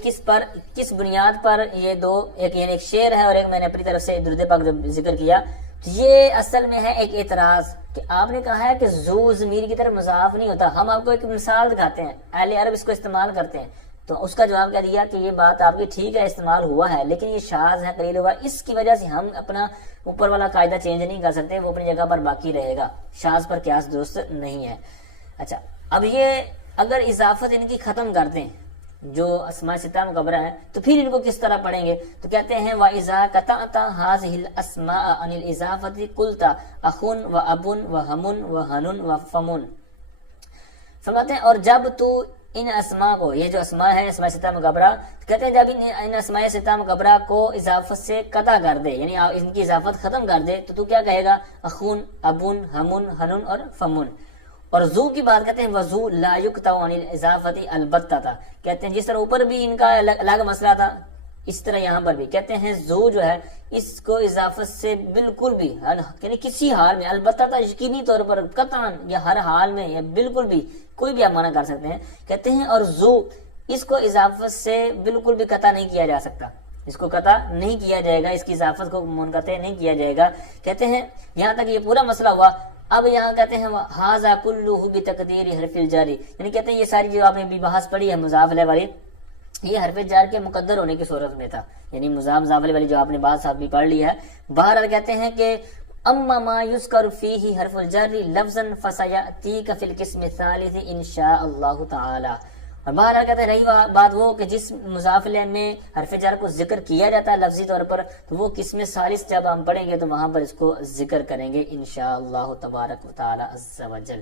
کس بنیاد پر یہ دو، ایک یعنی ایک شعر ہے اور ایک میں نے اپنی طرف سے درود پاک جو ذکر کیا، یہ اصل میں ہے ایک اعتراض کہ آپ نے کہا ہے کہ ذو ضمیر کی طرف مضاف نہیں ہوتا، ہم آپ کو ایک مثال دکھاتے ہیں، اہل عرب اس کو استعمال کرتے ہیں، تو اس کا جواب کیا دیا کہ یہ بات آپ کی ٹھیک ہے، استعمال ہوا ہے لیکن یہ شاذ ہے، قلیل ہوا، اس کی وجہ سے ہم اپنا اوپر والا قاعدہ چینج نہیں کر سکتے، وہ اپنی جگہ پر باقی رہے گا، شاذ پر قیاس درست نہیں ہے۔ اچھا، اب یہ اگر اضافت ان کی ختم کر دیں جو اسماء ستہ مکبرہ ہیں تو پھر ان کو کس طرح پڑھیں گے؟ تو کہتے ہیں وَإِذَا قَطَعْتَ هَذِهِ الْأَسْمَاءَ عَنِ الْإِضَافَةِ قُلْتَ أَخٌ وَأَبٌ وَهَمٌ وَهَنٌ وَفَمٌ، فرماتے ہیں اور جب تو ان اسماء کو، یہ جو اسماء ہے اسماء ستہ مکبرہ، کہتے ہیں جب ان اسماء ستہ مکبرہ کو اضافت سے قطع کر دے، یعنی ان کی اضافت ختم کر دے، تو کیا کہے گا؟ اخون، ابن، ہمن، ہنن اور فمن۔ اور زو کی بات کہتے ہیں وزو لا یقطع عن الاضافت البتہ تھا، کہتے ہیں جس طرح اوپر بھی ان کا الگ مسئلہ تھا اس طرح یہاں پر بھی کہتے ہیں زو جو ہے اس کو اضافت سے بالکل بھی، یعنی کسی حال میں، البتہ تھا یقینی طور پر، قطعاً یا ہر حال میں، یا بالکل بھی، کوئی بھی آپ معنی کر سکتے ہیں، کہتے ہیں اور زو اس کو اضافت سے بالکل بھی قطع نہیں کیا جا سکتا، اس کو قطع نہیں کیا جائے گا، اس کی اضافت کو منقطع نہیں کیا جائے گا، کہتے ہیں یہاں تک یہ پورا مسئلہ ہوا۔ اب یہاں کہتے ہیں ھذا کلہ بتقدیر حرف الجاری، یعنی کہتے ہیں یہ ساری جو آپ نے بھی بحث پڑھی ہے مضاف الیہ والی، یہ حرف جار کے مقدر ہونے کی صورت میں تھا، یعنی مضاف الیہ والی جو آپ نے بات صاحب بھی پڑھ لی ہے۔ بہرحال کہتے ہیں کہ اما ما یذکر فیہ حرف الجر لفظا فسیاتیک فی القسم الثالث ان شاء اللہ تعالی، اور بہرحال کہتے ہیں رہی بات وہ کہ جس مضاف الیہ میں حرف جر کو ذکر کیا جاتا ہے لفظی طور پر، تو وہ قسم ثالث جب ہم پڑھیں گے تو وہاں پر اس کو ذکر کریں گے انشاءاللہ تبارک و تعالی عز و جل،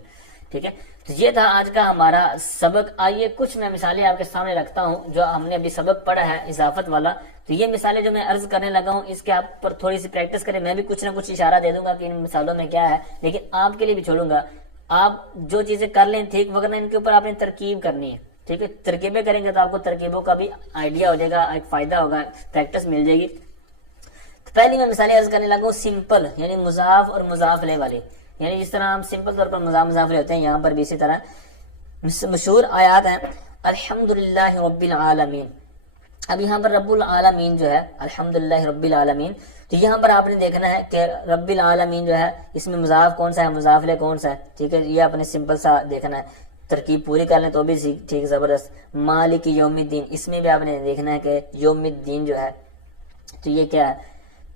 ٹھیک ہے۔ تو یہ تھا آج کا ہمارا سبق۔ آئیے کچھ میں مثالیں آپ کے سامنے رکھتا ہوں جو ہم نے ابھی سبق پڑھا ہے اضافت والا، تو یہ مثالیں جو میں عرض کرنے لگا ہوں اس کے آپ پر تھوڑی سی پریکٹس کریں، میں بھی کچھ نہ کچھ اشارہ دے دوں گا کہ ان مثالوں میں کیا ہے، لیکن آپ کے لیے بھی چھوڑوں گا، آپ جو چیزیں کر لیں ٹھیک، وغیرہ ان کے اوپر آپ نے ترکیب کرنی ہے، ٹھیک ہے۔ ترکیبیں کریں گے تو آپ کو ترکیبوں کا بھی آئیڈیا ہو جائے گا، ایک فائدہ ہوگا، پریکٹس مل جائے گی۔ تو پہلی میں مثالیں عرض کرنے لگا ہوں سمپل، یعنی مضاف اور مضاف الیہ والے، یعنی جس طرح ہم سمپل طور پر مضاف الیہ ہوتے ہیں، یہاں پر بھی اسی طرح مشہور آیات ہیں الحمدللہ رب العالمین۔ اب یہاں پر رب العالمین جو ہے الحمدللہ رب العالمین، تو یہاں پر آپ نے دیکھنا ہے کہ رب العالمین جو ہے اس میں مضاف کون سا ہے، مضاف الیہ کون سا ہے، ٹھیک ہے، یہ آپ نے سمپل سا دیکھنا ہے، ترکیب پوری کر لیں تو بھی ٹھیک زبردست۔ مالک یوم الدین، اس میں بھی آپ نے دیکھنا ہے کہ یوم الدین جو ہے تو یہ کیا ہے،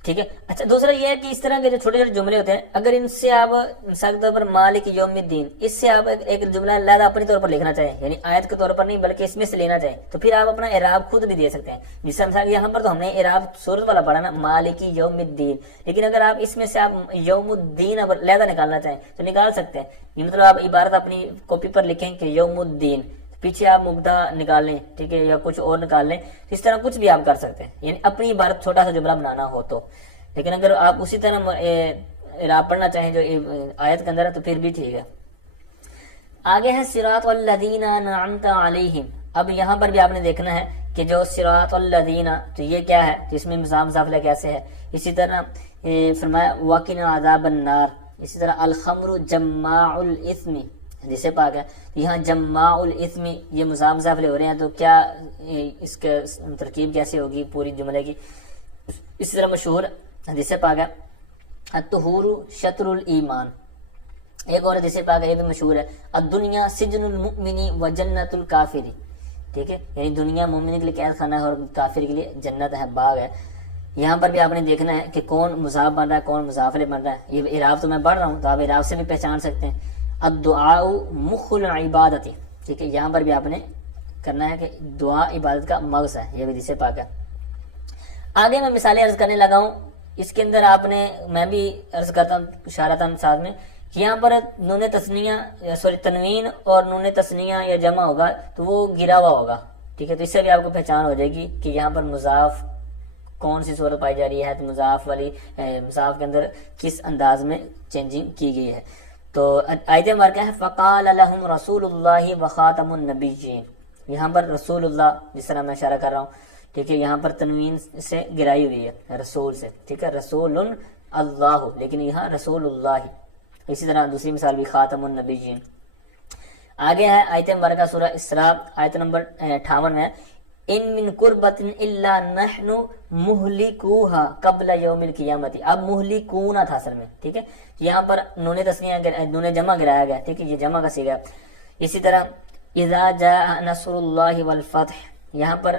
ٹھیک ہے۔ اچھا دوسرا یہ ہے کہ اس طرح کے جو چھوٹے چھوٹے جملے ہوتے ہیں، اگر ان سے آپ مثال کے طور پر مالک یوم الدین، اس سے آپ ایک جملہ علیحدہ اپنی طور پر لکھنا چاہیں، یعنی آیت کے طور پر نہیں بلکہ اس میں سے لینا چاہیں، تو پھر آپ اپنا اعراب خود بھی دے سکتے ہیں۔ جس سے مثال یہاں پر تو ہم نے اعراب صورت والا پڑھا نا مالک یوم الدین، لیکن اگر آپ اس میں سے آپ یوم الدین اب علیحدہ نکالنا چاہیں تو نکال سکتے ہیں، یہ مطلب آپ عبارت اپنی کاپی پر لکھیں کہ یوم الدین، پیچھے آپ مبدا نکال لیں، ٹھیک ہے، یا کچھ اور نکال لیں، اس طرح کچھ بھی آپ کر سکتے ہیں، یعنی اپنی عبارت چھوٹا سا جملہ بنانا ہو تو۔ لیکن اگر آپ اسی طرح اعراب پڑھنا چاہیں جو آیت کے اندر ہے تو پھر بھی ٹھیک ہے۔ آگے ہے صراط الذین انعمت علیہم، اب یہاں پر بھی آپ نے دیکھنا ہے کہ جو صراط الذین، تو یہ کیا ہے، تو اس میں مضاف الیہ کیسے ہے، اسی طرح فرمایا وقنا عذاب النار، اسی طرح الخمر جماع الاثم، حدیث پاک ہے، یہاں جماع الاثم یہ مضاف الیہ ہو رہے ہیں، تو کیا اس کا ترکیب کیسے ہوگی پوری جملے کی، اسی طرح مشہور حدیث پاک ہے الطہور شطر الایمان. ایک اور حدیث پاک ہے یہ بھی مشہور ہے، الدنیا سجن المؤمن و جنت الکافر. ٹھیک ہے، یعنی دنیا مومن کے لیے قید خانہ ہے اور کافر کے لیے جنت ہے، باغ ہے. یہاں پر بھی آپ نے دیکھنا ہے کہ کون مضاف بن رہا ہے، کون مضاف علیہ بن رہا ہے. یہ اعراب تو میں پڑھ رہا ہوں تو آپ اعراب سے بھی پہچان سکتے ہیں. الدعاء مخ العبادت. ٹھیک ہے، یہاں پر بھی آپ نے کرنا ہے کہ دعا عبادت کا مغز ہے، یہ بھی حدیث پاک ہے. آگے میں مثالیں عرض کرنے لگا ہوں. اس کے اندر آپ نے، میں بھی عرض کرتا ہوں اشارتاً ساتھ میں، کہ یہاں پر نون تثنیہ تنوین اور نون تثنیہ یا جمع ہوگا تو وہ گرا ہوا ہوگا. ٹھیک ہے، تو اس سے بھی آپ کو پہچان ہو جائے گی کہ یہاں پر مضاف کون سی صورت پائی جا رہی ہے، تو مضاف مضاف کے اندر کس انداز میں چینجنگ کی گئی ہے. تو آیت مبارکہ ہے فقال لهم رسول اللہ وخاتم النبیین. یہاں پر رسول اللہ، جس طرح میں اشارہ کر رہا ہوں، ٹھیک ہے، یہاں پر تنوین سے گرائی ہوئی ہے رسول سے. ٹھیک ہے، رسول اللہ، لیکن یہاں رسول اللہ. اسی طرح دوسری مثال بھی خاتم النبیین. آگے ہے آیت مبارکہ سورہ اسراء آیت نمبر 58 ہے، ان من قربت الا نحن مہلکوہا قبل یوم القیامت. اب مہلکونا تھا اصل میں. ٹھیک ہے، یہاں پر نون تثنیہ نون جمع گرایا گیا. ٹھیک ہے، یہ جمع کا صیغہ. اسی طرح اذا جاء نصر اللہ والفتح، یہاں پر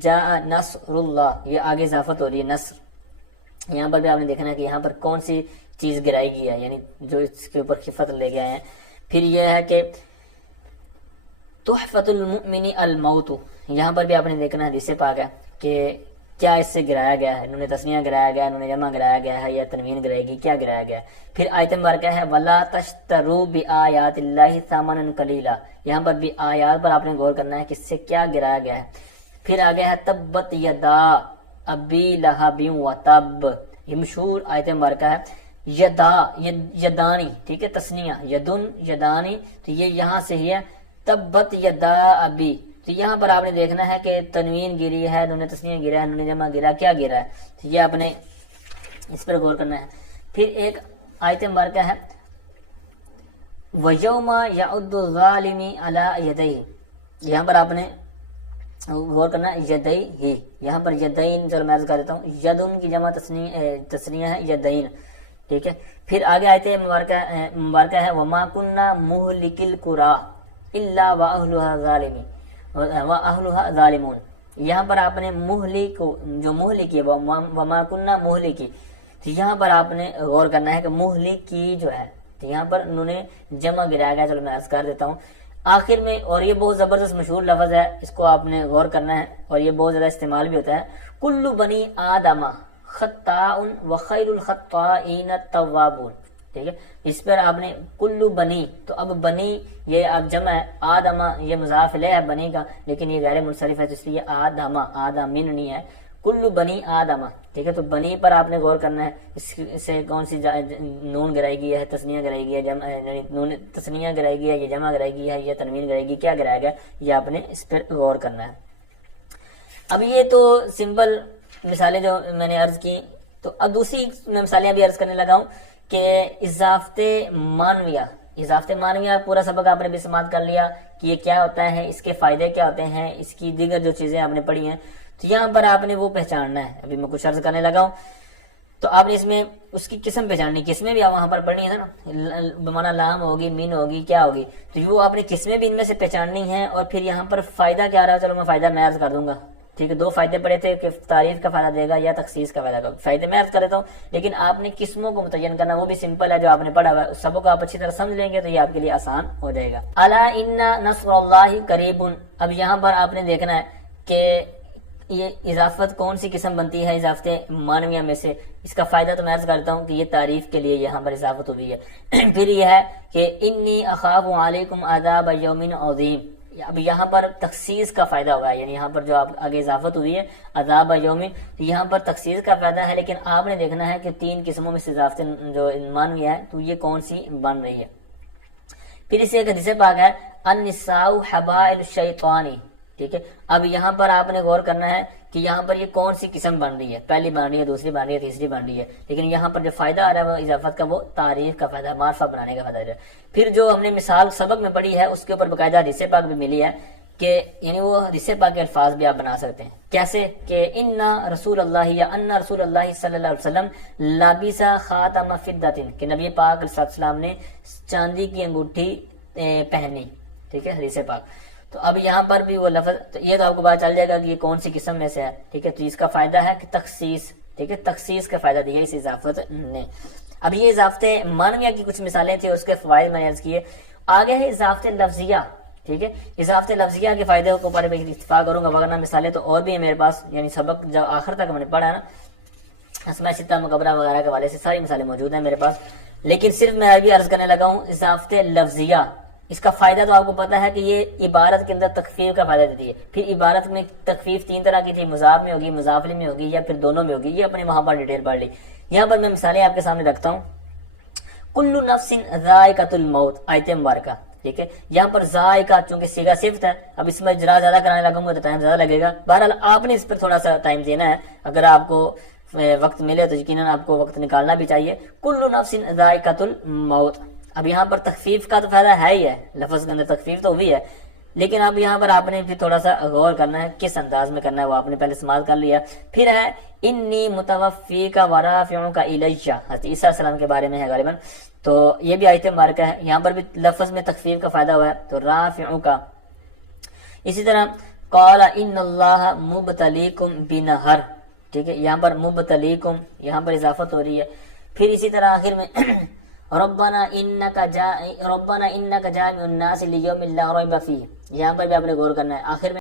جاء نصر اللہ، یہ آگے اضافت ہو رہی ہے نصر. یہاں پر بھی آپ نے دیکھنا ہے کہ یہاں پر کون سی چیز گرائی گئی ہے، یعنی جو اس کے اوپر خفت لے گئے ہیں. پھر یہ ہے کہ تحفۃ المؤمن الموت. یہاں پر بھی آپ نے دیکھنا ہے حدیث پاک ہے کہ کیا اس سے گرایا گیا ہے، نون تثنیہ گرایا گیا ہے، نون جمع گرایا گیا ہے، یا تنوین گرائی گئی، کیا گرایا گیا ہے. پھر آیت مبارکہ ہے ولا تشتروا بآیات اللہ ثمنا قلیلا. یہاں پر بھی آیات پر آپ نے غور کرنا ہے کہ اس سے کیا گرایا گیا ہے. پھر آگے ہے تبت یدا ابی لہب وتب. یہ مشہور آیت مبارکہ ہے. یدا یدانی، ٹھیک ہے، تسنیہ یدن یدانی، تو یہ یہاں سے ہی ہے تبت یدا ابی. تو یہاں پر آپ نے دیکھنا ہے کہ تنوین گری ہے، نون تسنیہ گرا ہے، نون جمع گرا، کیا گرا ہے، تو یہ آپ نے اس پر غور کرنا ہے. پھر ایک آیت مبارکہ ہے وَيَوْمَ يَعُدُّ الظَّالِمِ عَلَىٰ يَدَيْهِ. یہاں پر آپ نے غور کرنا ہے یدئی ہی. یہاں پر یدین، چلو میں عرض کر دیتا ہوں، یدن کی جمع تسنیہ ہے یدین. ٹھیک ہے، پھر آگے آیت مبارکہ ہے وَمَا كُنَّا مُهْلِكِ الْقُرَىٰ إِلَّا وَأَهْلُهَا ظَالِمُونَ. یہاں پر آپ نے مہلک، جو مہلک ہے وَمَا كُنَّا مُهْلِكِ، تو یہاں پر آپ نے غور کرنا ہے کہ مہلک کی جو ہے، تو یہاں پر انہوں نے جمع گرایا گیا. چلو میں عرض کر دیتا ہوں آخر میں، اور یہ بہت زبردست مشہور لفظ ہے، اس کو آپ نے غور کرنا ہے اور یہ بہت زیادہ استعمال بھی ہوتا ہے. کل بنی آدم خطاء وخیر الخطائین التوابون. ٹھیک ہے، اس پر آپ نے کلو بنی، تو اب بنی یہ اب جمع ہے، آدم یہ مضاف الیہ ہے بنی کا، لیکن یہ غیر منصرف ہے تو اس لیے آدم، آدمین نہیں ہے، کلو بنی آدم. ٹھیک ہے، تو بنی پر آپ نے غور کرنا ہے، اس سے کون سی نون گرائی گئی ہے، تسنیہ گرائی گئی ہے، نون تسنیہ گرائی گئی ہے، یہ جمع گرائی گئی ہے، یہ تنوین گرائی گئی، کیا گرایا گیا، یہ آپ نے اس پر غور کرنا ہے. اب یہ تو سمپل مثالیں جو میں نے عرض کی. تو اب دوسری میں مثالیں بھی عرض کرنے لگا ہوں کہ اضافت مانویہ پورا سبق آپ نے بھی سماعت کر لیا کہ یہ کیا ہوتا ہے، اس کے فائدے کیا ہوتے ہیں، اس کی دیگر جو چیزیں آپ نے پڑھی ہیں. تو یہاں پر آپ نے وہ پہچاننا ہے. ابھی میں کچھ عرض کرنے لگا ہوں تو آپ نے اس میں اس کی قسم پہچاننی، قسمیں بھی آپ وہاں پر پڑھنی ہے نا، بمانا لام ہوگی، مین ہوگی، کیا ہوگی، تو وہ آپ نے قسمیں بھی ان میں سے پہچاننی ہیں. اور پھر یہاں پر فائدہ کیا رہا ہے، چلو میں فائدہ میں عرض کر دوں گا. ٹھیک ہے، دو فائدے پڑے تھے کہ تعریف کا فائدہ دے گا یا تخصیص کا فائدہ. فائدے میں عرض کر دیتا ہوں، لیکن آپ نے قسموں کو متعین کرنا، وہ بھی سمپل ہے جو آپ نے پڑھا ہوا ہے. اس سبق کو آپ اچھی طرح سمجھ لیں گے تو یہ آپ کے لیے آسان ہو جائے گا. الا ان نصر اللہ قریب. اب یہاں پر آپ نے دیکھنا ہے کہ یہ اضافت کون سی قسم بنتی ہے اضافت مانویہ میں سے. اس کا فائدہ تو میں عرض کرتا ہوں کہ یہ تعریف کے لیے یہاں پر اضافت ہوئی ہے. پھر یہ ہے کہ انی اخاف علیکم عذاب یوم عظیم. اب یہاں پر تخصیص کا فائدہ ہوا ہے، یعنی یہاں پر جو آپ آگے اضافت ہوئی ہے عذاب یوم، یہاں پر تخصیص کا فائدہ ہے. لیکن آپ نے دیکھنا ہے کہ تین قسموں میں سے اضافت جو مانویہ ہے تو یہ کون سی بن رہی ہے. پھر اسے ایک حدیث پاک ہے النساء حبائل الشیطان. ٹھیک ہے، اب یہاں پر آپ نے غور کرنا ہے کہ یہاں پر یہ کون سی قسم بن رہی ہے، پہلی بن رہی ہے، دوسری بن رہی ہے، تیسری بن رہی ہے. لیکن یہاں پر جو فائدہ آ رہا ہے وہ اضافت کا، وہ تعریف کا فائدہ، معرفہ بنانے کا فائدہ ہے. پھر جو ہم نے مثال سبق میں پڑھی ہے اس کے اوپر باقاعدہ حدیث پاک بھی ملی ہے کہ یعنی وہ حدیث پاک کے الفاظ بھی آپ بنا سکتے ہیں. کیسے کہ انا رسول اللہ یا انا رسول اللہ صلی اللہ علیہ وسلم لابسا خاتم فضۃ، کہ نبی پاک علیہ السلام نے چاندی کی انگوٹھی پہنی. ٹھیک ہے، حدیث پاک. تو اب یہاں پر بھی وہ لفظ، تو یہ تو آپ کو پتا چل جائے گا کہ یہ کون سی قسم میں سے ہے. ٹھیک ہے، تو اس کا فائدہ ہے کہ تخصیص. ٹھیک ہے، تخصیص کا فائدہ دیا اس اضافت نے. اب یہ اضافت معنویہ کی کچھ مثالیں تھیں، اس کے فوائد میں نے عرض کیے. آگے ہے اضافت لفظیہ. ٹھیک ہے، اضافت لفظیہ کے فائدے کو بارے میں اتفاق کروں گا، ورنہ مثالیں تو اور بھی ہیں میرے پاس. یعنی سبق جب آخر تک میں نے پڑھا ہے نا، اسماء ستہ مقبرہ وغیرہ کے حوالے سے ساری مثالیں موجود ہیں میرے پاس. لیکن صرف میں ابھی عرض کرنے لگا ہوں اضافت لفظیہ. اس کا فائدہ تو آپ کو پتا ہے کہ یہ عبارت کے اندر تخفیف کا فائدہ دیتی ہے. پھر عبارت میں تخفیف 3 طرح کی تھی، مضاف میں ہوگی، مضاف الیہ میں ہوگی، یا پھر دونوں میں ہوگی. یہ اپنے وہاں پر ڈیٹیل پڑھ لی. یہاں پر میں مثالیں آپ کے سامنے رکھتا ہوں. کل نفس ذائقۃ الموت، آیت مبارکہ. ٹھیک ہے، یہاں پر ذائقہ چونکہ صیغہ صفت ہے، اب اس میں اجرا زیادہ کرانے لگوں گا تو ٹائم زیادہ لگے گا. بہرحال آپ نے اس پر تھوڑا سا ٹائم دینا ہے. اگر آپ کو وقت ملے تو یقیناً آپ کو وقت نکالنا بھی چاہیے. کل نفس ذائقۃ الموت. اب یہاں پر تخفیف کا تو فائدہ ہے ہی ہے، لفظ کے اندر تخفیف تو ہوئی ہے، لیکن اب یہاں پر آپ نے پھر تھوڑا سا غور کرنا ہے کس انداز میں کرنا ہے، وہ آپ نے پہلے استعمال کر لیا. پھر ہے انی متوفیک ورافعک الیہ، حضرت عیسیٰ علیہ السلام کے بارے میں ہے غالباً. تو یہ بھی آیت مبارکہ ہے. یہاں پر بھی لفظ میں تخفیف کا فائدہ ہوا ہے، تو رافعک. اسی طرح قال ان اللہ مبتلیکم بنہر. ٹھیک ہے، یہاں پر مبتلیکم، یہاں پر اضافت ہو رہی ہے. پھر اسی طرح آخر میں ربنا انک جامع الناس لیوم لا ریب فیہ، یہاں پر بھی آپ نے غور کرنا ہے. آخر میں